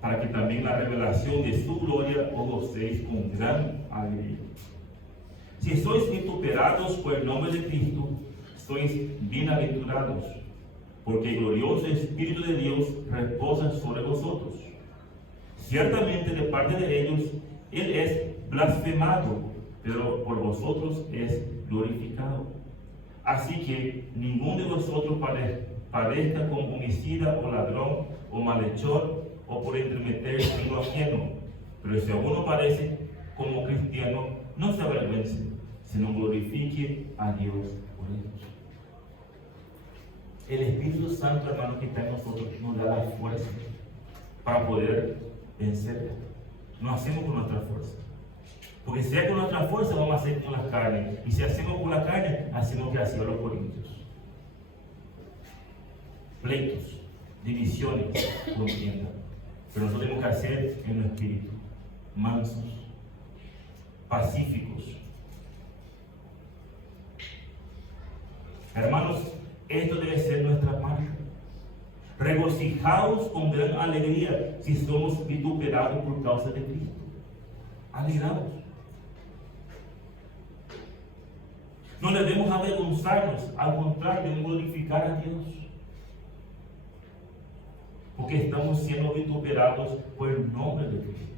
para que también la revelación de su gloria os gocéis con gran alegría. Si sois vituperados por el nombre de Cristo, sois bienaventurados, porque el glorioso Espíritu de Dios reposa sobre vosotros. Ciertamente de parte de ellos, Él es blasfemado, pero por vosotros es glorificado. Así que ninguno de vosotros padezca como homicida o ladrón o malhechor o por entremeter en lo ajeno. Pero si alguno padece como cristiano, no se avergüence, sino glorifique a Dios por ellos. El Espíritu Santo, hermano, que está en nosotros, nos da la fuerza para poder vencer. No hacemos con nuestra fuerza. Porque si sea con nuestra fuerza, vamos a hacer con la carne. Y si hacemos con la carne, hacemos que hacían los corintios. Pleitos, divisiones, contienda. Pero nosotros tenemos que hacer en el espíritu. Mansos, pacíficos. Hermanos, esto debe ser nuestra parte. Regocijaos con gran alegría si somos vituperados por causa de Cristo. Alegrados. No debemos avergonzarnos, al contrario, debemos glorificar a Dios. Porque estamos siendo vituperados por el nombre de Cristo.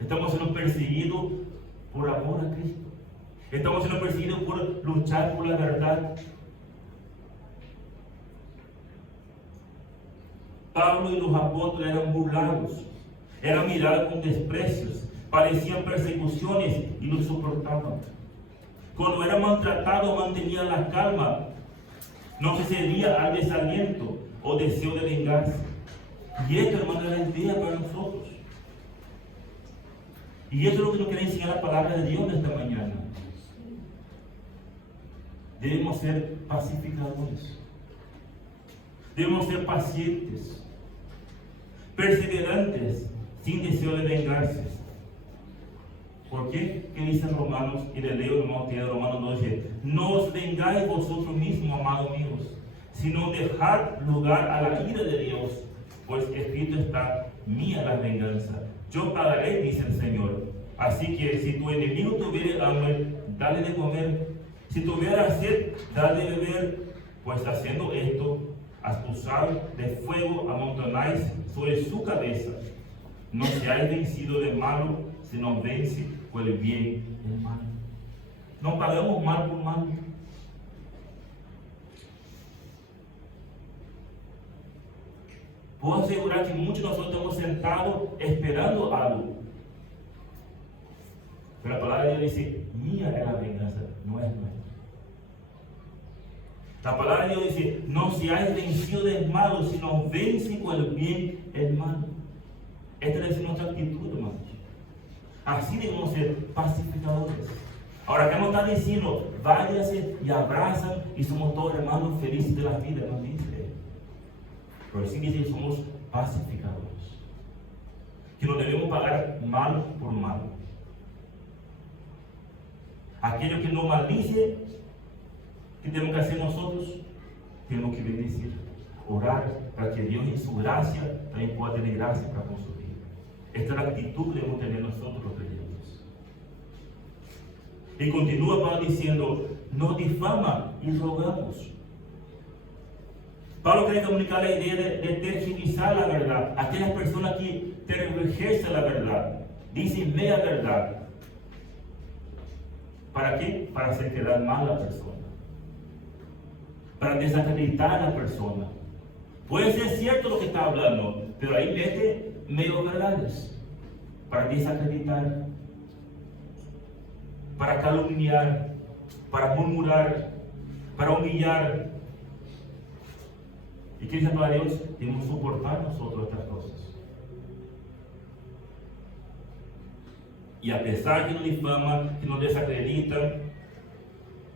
Estamos siendo perseguidos por amor a Cristo. Estamos siendo perseguidos por luchar por la verdad. Pablo y los apóstoles eran burlados, eran mirados con desprecios, padecían persecuciones y los soportaban. Cuando eran maltratados mantenían la calma, no se cedía al desaliento o deseo de vengarse. Y esto, hermano, es la idea para nosotros. Y eso es lo que nos quiere enseñar la palabra de Dios esta mañana. Debemos ser pacificadores. Debemos ser pacientes, perseverantes, sin deseo de vengarse. ¿Por qué? ¿Qué dice Romanos? Y le leo hermano, que Romanos 12. No os vengáis vosotros mismos, amados míos, sino dejad lugar a la ira de Dios, pues escrito está: mía la venganza, yo pagaré, dice el Señor. Así que si tu enemigo tuviere hambre, dale de comer; si tuviera sed, dale de beber, pues haciendo esto, aspuzado de fuego amontonáis sobre su cabeza. No seáis vencido de malo, sino vence por el bien del mal. No pagamos mal por mal. Puedo asegurar que muchos de nosotros estamos sentados esperando algo. Pero la palabra de Dios dice: mía es la venganza, no es nuestra. La palabra de Dios dice: no seáis vencidos del malo, sino vence con el bien el mal. Esta debe ser nuestra actitud, hermanos. Así debemos ser pacificadores. Ahora, acá nos está diciendo: váyanse y abrazan y somos todos hermanos felices de la vida, nos dice. Pero sí dice que somos pacificadores. Que no debemos pagar mal por mal. Aquello que no maldice, ¿qué tenemos que hacer nosotros? Tenemos que bendecir, orar para que Dios en su gracia también pueda tener gracia para con su vida. Esta es la actitud que debemos tener nosotros los creyentes. Y continúa Pablo diciendo: no difama y rogamos. Pablo quiere comunicar la idea de tergiversar la verdad. Aquellas personas que tergiversan la verdad, dicen media verdad. ¿Para qué? Para hacer quedar mal a la persona. Para desacreditar a la persona. Puede ser cierto lo que está hablando, pero ahí mete medio verdades. Para desacreditar. Para calumniar. para murmurar, para humillar. ¿Y qué dice para Dios? Debemos soportar nosotros estas cosas. Y a pesar que nos difaman, que nos desacreditan,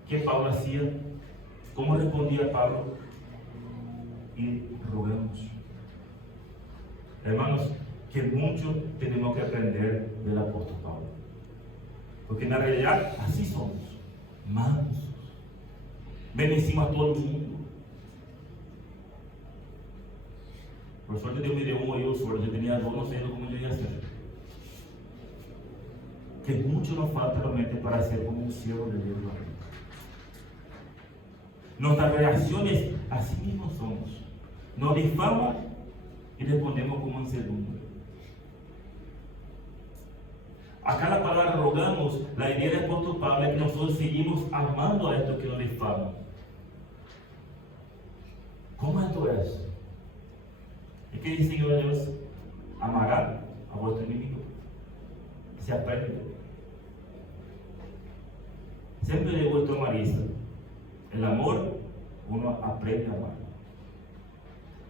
¿qué Pablo hacía? ¿Cómo respondía Pablo? Y rogamos. Hermanos, que mucho tenemos que aprender del apóstol Pablo. Porque en la realidad así somos, mansos. Bendecimos a todo el mundo. Por suerte Dios me dio un oído sordo, yo tenía dos, no sé cómo yo iba a hacer. Que mucho nos falta realmente para ser como un siervo de Dios. Nuestras reacciones así mismos somos. Nos difaman y respondemos como mansedumbre. Acá la palabra rogamos, la idea del apóstol Pablo es que nosotros seguimos amando a estos que nos difaman. ¿Cómo esto es? ¿Y qué dice Señor Dios? Amará a vuestro enemigo. Se aprende. Siempre le digo esto a Marisa. El amor, uno aprende a amar.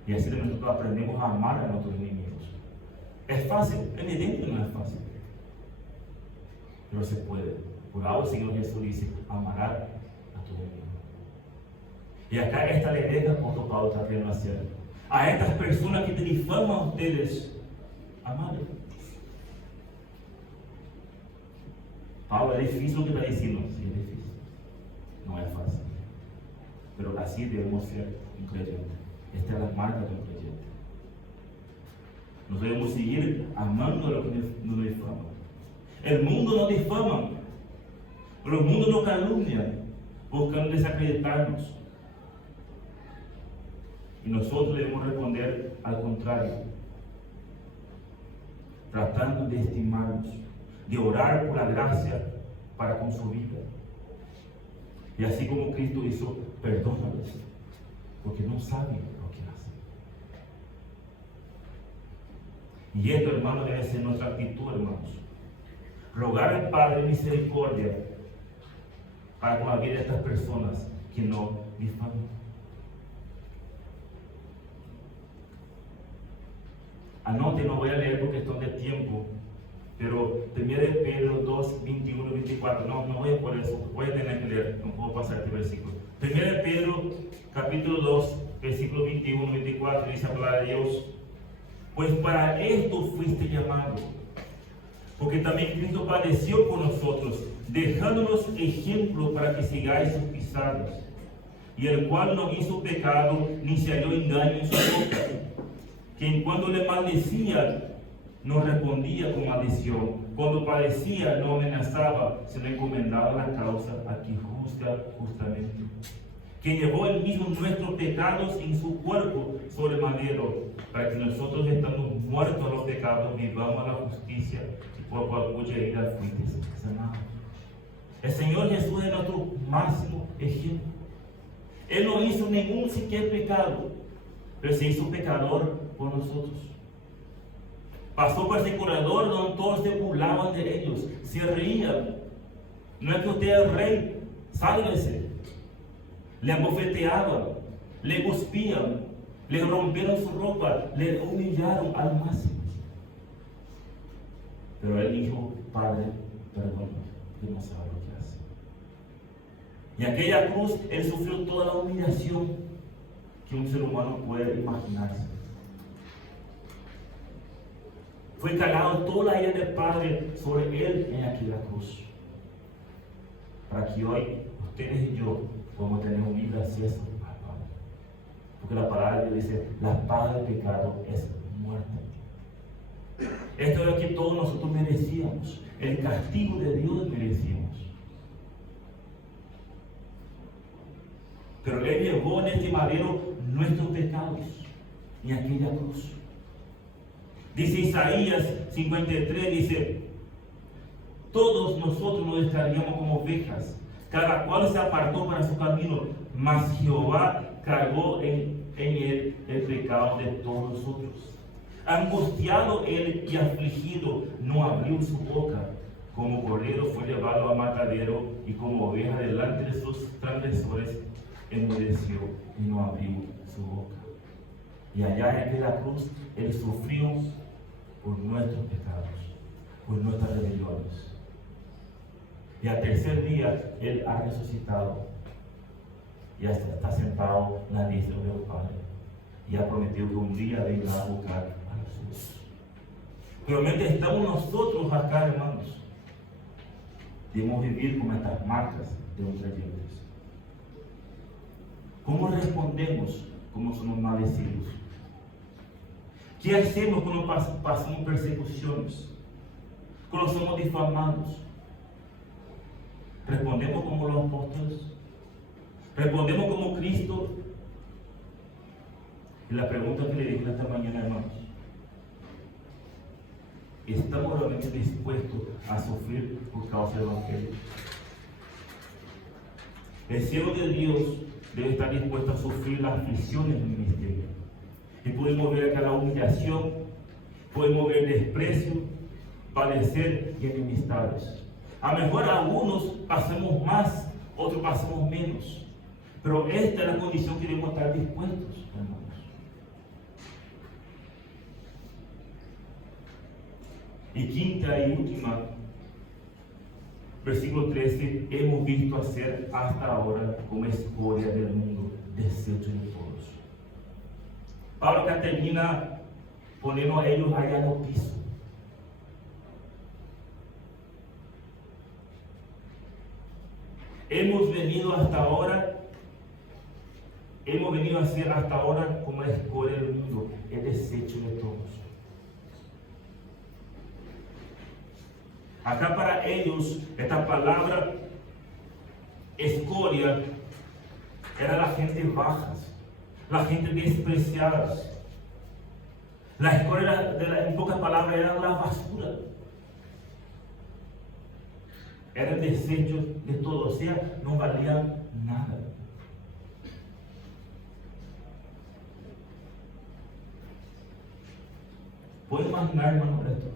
Y así nosotros aprendemos a amar a nuestros enemigos. ¿Es fácil? Evidente no es fácil. Pero se puede. Por algo el Señor Jesús dice, amará a tu enemigo. Y acá esta la idea que el apóstol Pablo está queriendo hacer. A estas personas que te difaman a ustedes, amarles. Pablo, es difícil lo que está diciendo. Sí, es difícil. No es fácil. Pero así debemos ser un creyente. Esta es la marca de un creyente. Nos debemos seguir amando a los que nos difaman. El mundo nos difama. Los mundos nos calumnian, buscando desacreditarnos. Y nosotros debemos responder al contrario, tratando de estimarnos, de orar por la gracia para con su vida. Y así como Cristo hizo, perdónales, porque no saben lo que hacen. Y esto, hermano, debe ser nuestra actitud, hermanos. Rogar al Padre misericordia para con la vida de estas personas que no difaman. Anote, no voy a leer porque esto es de tiempo, pero 1 Pedro 2, 21, 24, no voy a por eso, voy a tener que leer, no puedo pasar este versículo. 1 Pedro, capítulo 2, versículo 21, 24, dice la palabra de Dios, pues para esto fuiste llamado, porque también Cristo padeció por nosotros, dejándonos ejemplo para que sigáis sus pisadas, y el cual no hizo pecado, ni se halló engaño en su boca, que en cuando le maldecía, no respondía con maldición, cuando padecía, no amenazaba, sino encomendaba la causa a quien juzga justamente, que llevó él mismo nuestros pecados en su cuerpo sobre el madero, para que nosotros, estando muertos a los pecados, vivamos a la justicia, y por cuya herida fuisteis sanados. El Señor Jesús es nuestro máximo ejemplo. Él no hizo ningún siquiera pecado, pero se hizo pecador por nosotros. Pasó por ese corredor donde todos se burlaban de ellos, se reían. No es que usted es el rey, sálvese. Le abofeteaban, le guspían, le rompieron su ropa, le humillaron al máximo. Pero él dijo, Padre, perdóname, que no sabe lo que hace. Y en aquella cruz, él sufrió toda la humillación que un ser humano puede imaginarse. Fue cargado toda la ira del Padre sobre él en aquella cruz. Para que hoy, ustedes y yo, podamos tener un vida acceso al Padre. Porque la palabra de Dios dice, la paga del pecado es muerte. Esto es lo que todos nosotros merecíamos. El castigo de Dios merecíamos. Pero Él llevó en este madero nuestros pecados en aquella cruz. Dice Isaías 53, dice, todos nosotros nos estaríamos como ovejas, cada cual se apartó para su camino, mas Jehová cargó en él el pecado de todos nosotros. Angustiado él y afligido, no abrió su boca, como cordero fue llevado a matadero, y como oveja delante de sus transgresores, enmudeció y no abrió su boca. Y allá en la cruz, Él sufrió por nuestros pecados, por nuestras rebeliones. Y al tercer día, Él ha resucitado y hasta está sentado en la diestra del Padre. Y ha prometido que un día vendrá a buscar a los suyos. Pero mientras estamos nosotros acá, hermanos, debemos vivir con estas marcas de los creyentes. ¿Cómo respondemos cuando somos maldecidos? ¿Qué hacemos cuando pasamos persecuciones? Cuando somos difamados. ¿Respondemos como los apóstoles? ¿Respondemos como Cristo? Y la pregunta que le digo esta mañana, hermanos, ¿estamos realmente dispuestos a sufrir por causa del Evangelio? El siervo de Dios debe estar dispuesto a sufrir las aflicciones del ministerio. Y podemos ver acá la humillación, podemos ver desprecio, padecer y enemistades. A lo mejor algunos pasamos más, otros pasamos menos. Pero esta es la condición que debemos estar dispuestos, hermanos. Y quinta y última, versículo 13, hemos visto hacer hasta ahora como escoria del mundo, desecho de todos. Pablo que termina poniendo a ellos allá en el piso. Hemos venido a ser hasta ahora como la escoria del mundo, el desecho de todos. Acá para ellos, esta palabra escoria era la gente baja, la gente despreciada. La escoria, en pocas palabras, era la basura. Era el desecho de todo, o sea, no valía nada. ¿Puedo imaginar, hermano, esto?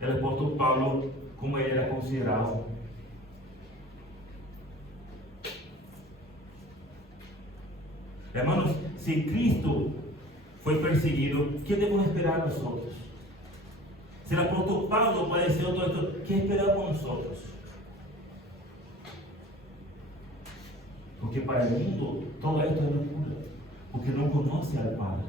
El apóstol Pablo, como él era considerado. Hermanos, si Cristo fue perseguido, ¿qué debemos esperar nosotros? Si el apóstol Pablo padeció todo esto, ¿qué esperamos nosotros? Porque para el mundo todo esto es locura, porque no conoce al Padre.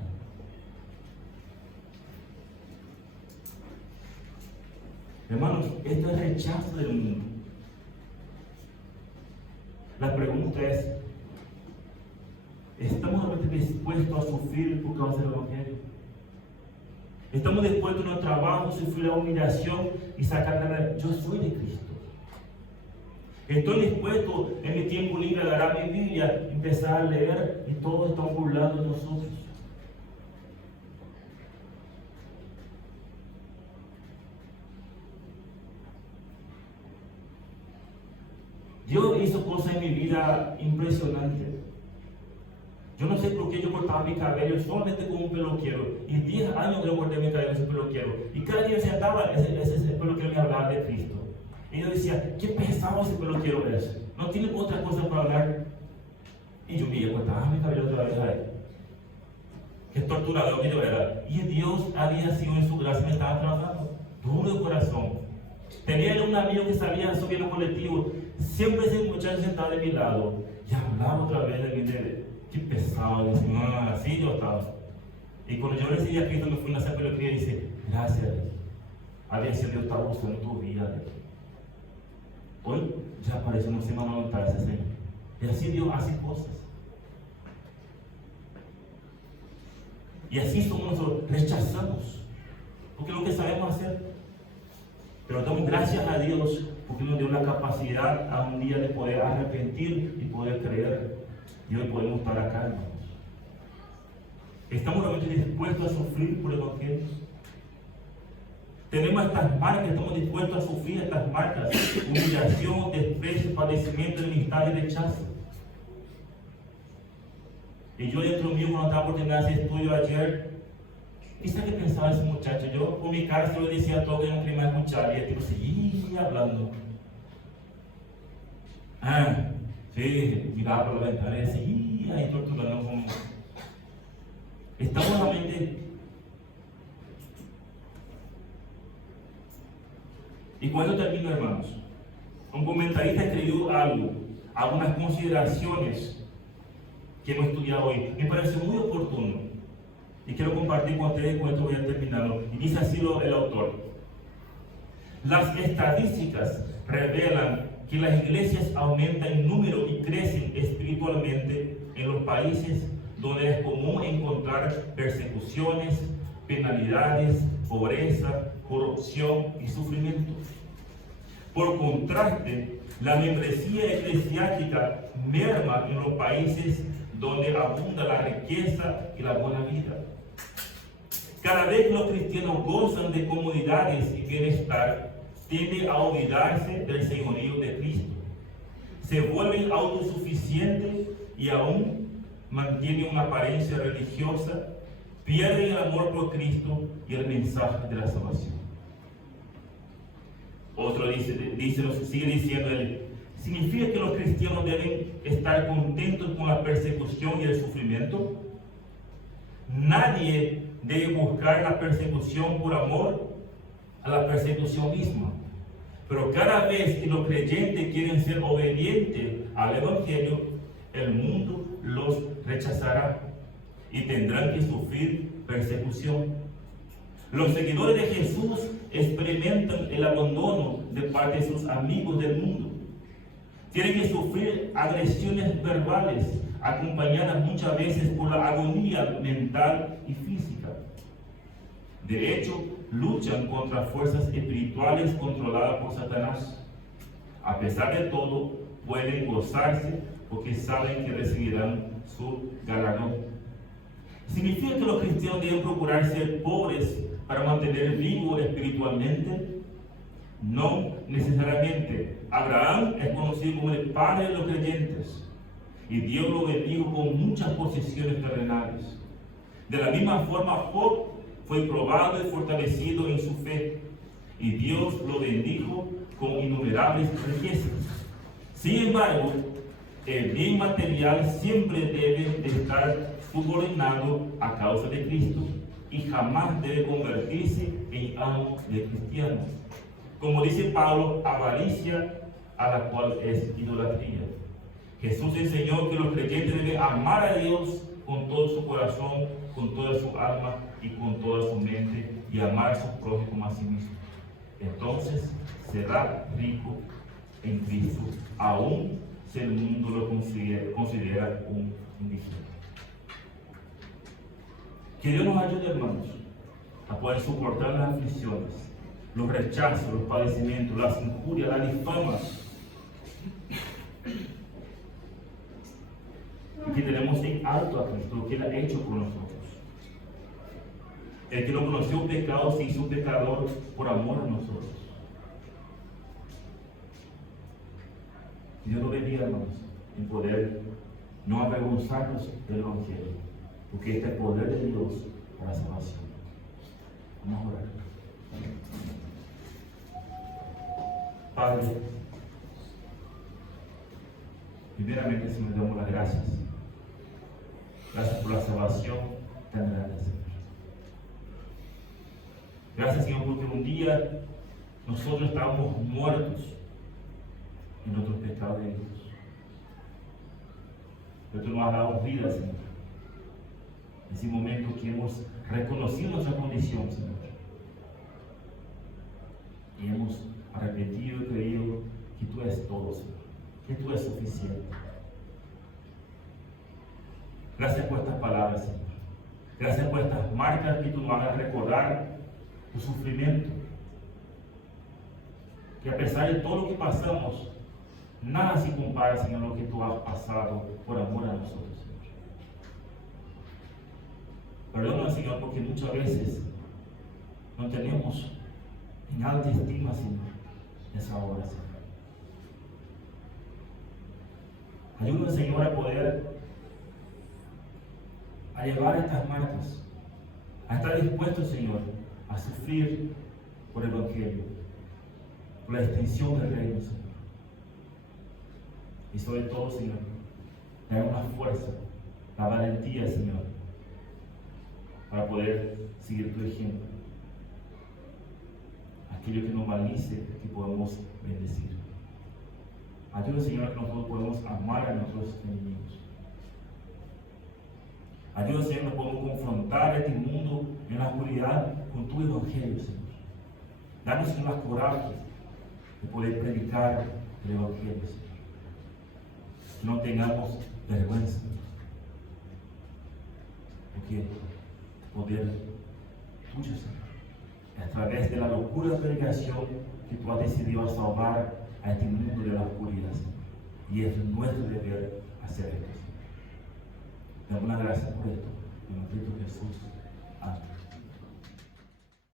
Hermanos, esto es rechazo del mundo. La pregunta es, ¿estamos realmente dispuestos a sufrir por causa del Evangelio? ¿Estamos dispuestos en nuestro trabajo a sufrir la humillación y sacar la verdad? Yo soy de Cristo. Estoy dispuesto en mi tiempo libre a agarrar mi Biblia, empezar a leer y todos están burlando de nosotros. Dios hizo cosas en mi vida impresionantes. Yo no sé por qué yo cortaba mi cabello solamente con un peluquero. Y 10 años que yo corté mi cabello con ese peluquero. Y cada día se sentaba, ese peluquero me hablaba de Cristo. Y yo decía, qué pesado ese peluquero es. No tiene otra cosa para hablar. Y yo me cortaba mi cabello otra vez a él. Qué torturador que yo era. Y Dios había sido en su gracia, me estaba trabajando. Duro de corazón. Tenía un amigo que sabía subir los colectivos. Siempre ese muchacho sentado de mi lado. Y hablaba otra vez de mí. Qué pesado, así yo estaba. Y cuando yo recibí a Cristo, me fui a hacer peluquería y dice, gracias a Dios. Había sido Dios estaba usando tu vida. Hoy ya parece una semana montada ese Señor. Y así Dios hace cosas. Y así somos nosotros, rechazamos. Porque es lo que sabemos hacer. Pero damos gracias a Dios porque nos dio la capacidad a un día de poder arrepentir y poder creer. Y hoy podemos estar acá, hermanos. ¿Estamos realmente dispuestos a sufrir por el Evangelio? Tenemos estas marcas, estamos dispuestos a sufrir estas marcas: humillación, desprecio, padecimiento, enemistad y rechazo. Y yo dentro mío, cuando estaba por terminar ese estudio ayer, ¿Qué que pensaba ese muchacho? Yo con mi cara se lo decía todo que no quería escuchar y el tipo seguía hablando. Sí, miraba por la ventana y seguía ahí torturando como... Estamos realmente... Y cuando termino, hermanos, un comentarista escribió algo, algunas consideraciones que hemos estudiado hoy. Me parece muy oportuno y quiero compartir con ustedes con esto voy a terminarlo. Y dice así el autor: las estadísticas revelan que las iglesias aumentan en número y crecen espiritualmente en los países donde es común encontrar persecuciones, penalidades, pobreza, corrupción y sufrimiento. Por contraste, la membresía eclesiástica merma en los países donde abunda la riqueza y la buena vida. Cada vez que los cristianos gozan de comodidades y bienestar, tienden a olvidarse del señorío de Cristo. Se vuelven autosuficientes y aún mantienen una apariencia religiosa, pierden el amor por Cristo y el mensaje de la salvación. Otro sigue diciendo él, ¿significa que los cristianos deben estar contentos con la persecución y el sufrimiento? Nadie debe buscar la persecución por amor a la persecución misma. Pero cada vez que los creyentes quieren ser obedientes al Evangelio, el mundo los rechazará y tendrán que sufrir persecución. Los seguidores de Jesús experimentan el abandono de parte de sus amigos del mundo. Tienen que sufrir agresiones verbales, acompañadas muchas veces por la agonía mental y física. De hecho, luchan contra fuerzas espirituales controladas por Satanás. A pesar de todo, pueden gozarse porque saben que recibirán su galardón. ¿Significa que los cristianos deben procurar ser pobres para mantener vivo espiritualmente? No necesariamente. Abraham es conocido como el padre de los creyentes y Dios lo bendijo con muchas posesiones terrenales. De la misma forma, Job fue probado y fortalecido en su fe y Dios lo bendijo con innumerables riquezas. Sin embargo, el bien material siempre debe de estar subordinado a causa de Cristo y jamás debe convertirse en amo de cristianos. Como dice Pablo, avaricia a la cual es idolatría. Jesús enseñó que los creyentes deben amar a Dios con todo su corazón, con toda su alma y con toda su mente y amar a sus prójimos como a sí mismo. Entonces será rico en Cristo, aun si el mundo lo considera un indigente. Que Dios nos ayude, hermanos, a poder soportar las aflicciones, los rechazos, los padecimientos, las injurias, las difamas, y que tenemos en alto a Cristo, lo que Él ha hecho por nosotros. El que no conoció pecado se hizo pecador por amor a nosotros. Dios nos bendiga, hermanos, en poder no avergonzarnos del Evangelio, porque este es el poder de Dios para la salvación. Vamos a orar. Padre, primeramente, Señor, damos las gracias. Gracias por la salvación tan grande, Señor. Gracias, Señor, porque un día nosotros estábamos muertos en nuestros pecados y delitos. Pero tú nos has dado vida, Señor. En ese momento que hemos reconocido nuestra condición, Señor. Y hemos arrepentido y creído que tú eres todo, Señor. Que tú eres suficiente. Gracias por estas palabras, Señor. Gracias por estas marcas que tú nos hagas recordar tu sufrimiento. Que a pesar de todo lo que pasamos, nada se compara, Señor, a lo que tú has pasado por amor a nosotros, Señor. Perdónanos, Señor, porque muchas veces no tenemos en alta estima, Señor, esa obra, Señor. Ayúdanos, Señor, a poder llevar estas marcas a estar dispuesto, Señor, a sufrir por el Evangelio, por la extensión del reino, Señor. Y sobre todo, Señor, dar una fuerza, la valentía, Señor, para poder seguir tu ejemplo. Aquello que nos maldice, que podamos bendecir. Ayuda, Señor, que nosotros podemos amar a nuestros enemigos. Ayuda, Señor, que podemos confrontar este mundo en la oscuridad con tu evangelio, Señor. Danos, Señor, la coraje de poder predicar el evangelio, Señor. Que no tengamos vergüenza, porque el poder tuyo, Señor, a través de la locura de la predicación que tú has decidido salvar a este mundo de la oscuridad, Señor. Y es nuestro deber hacer esto, Señor. Damos una gracia por esto, en el Cristo Jesús. Amén.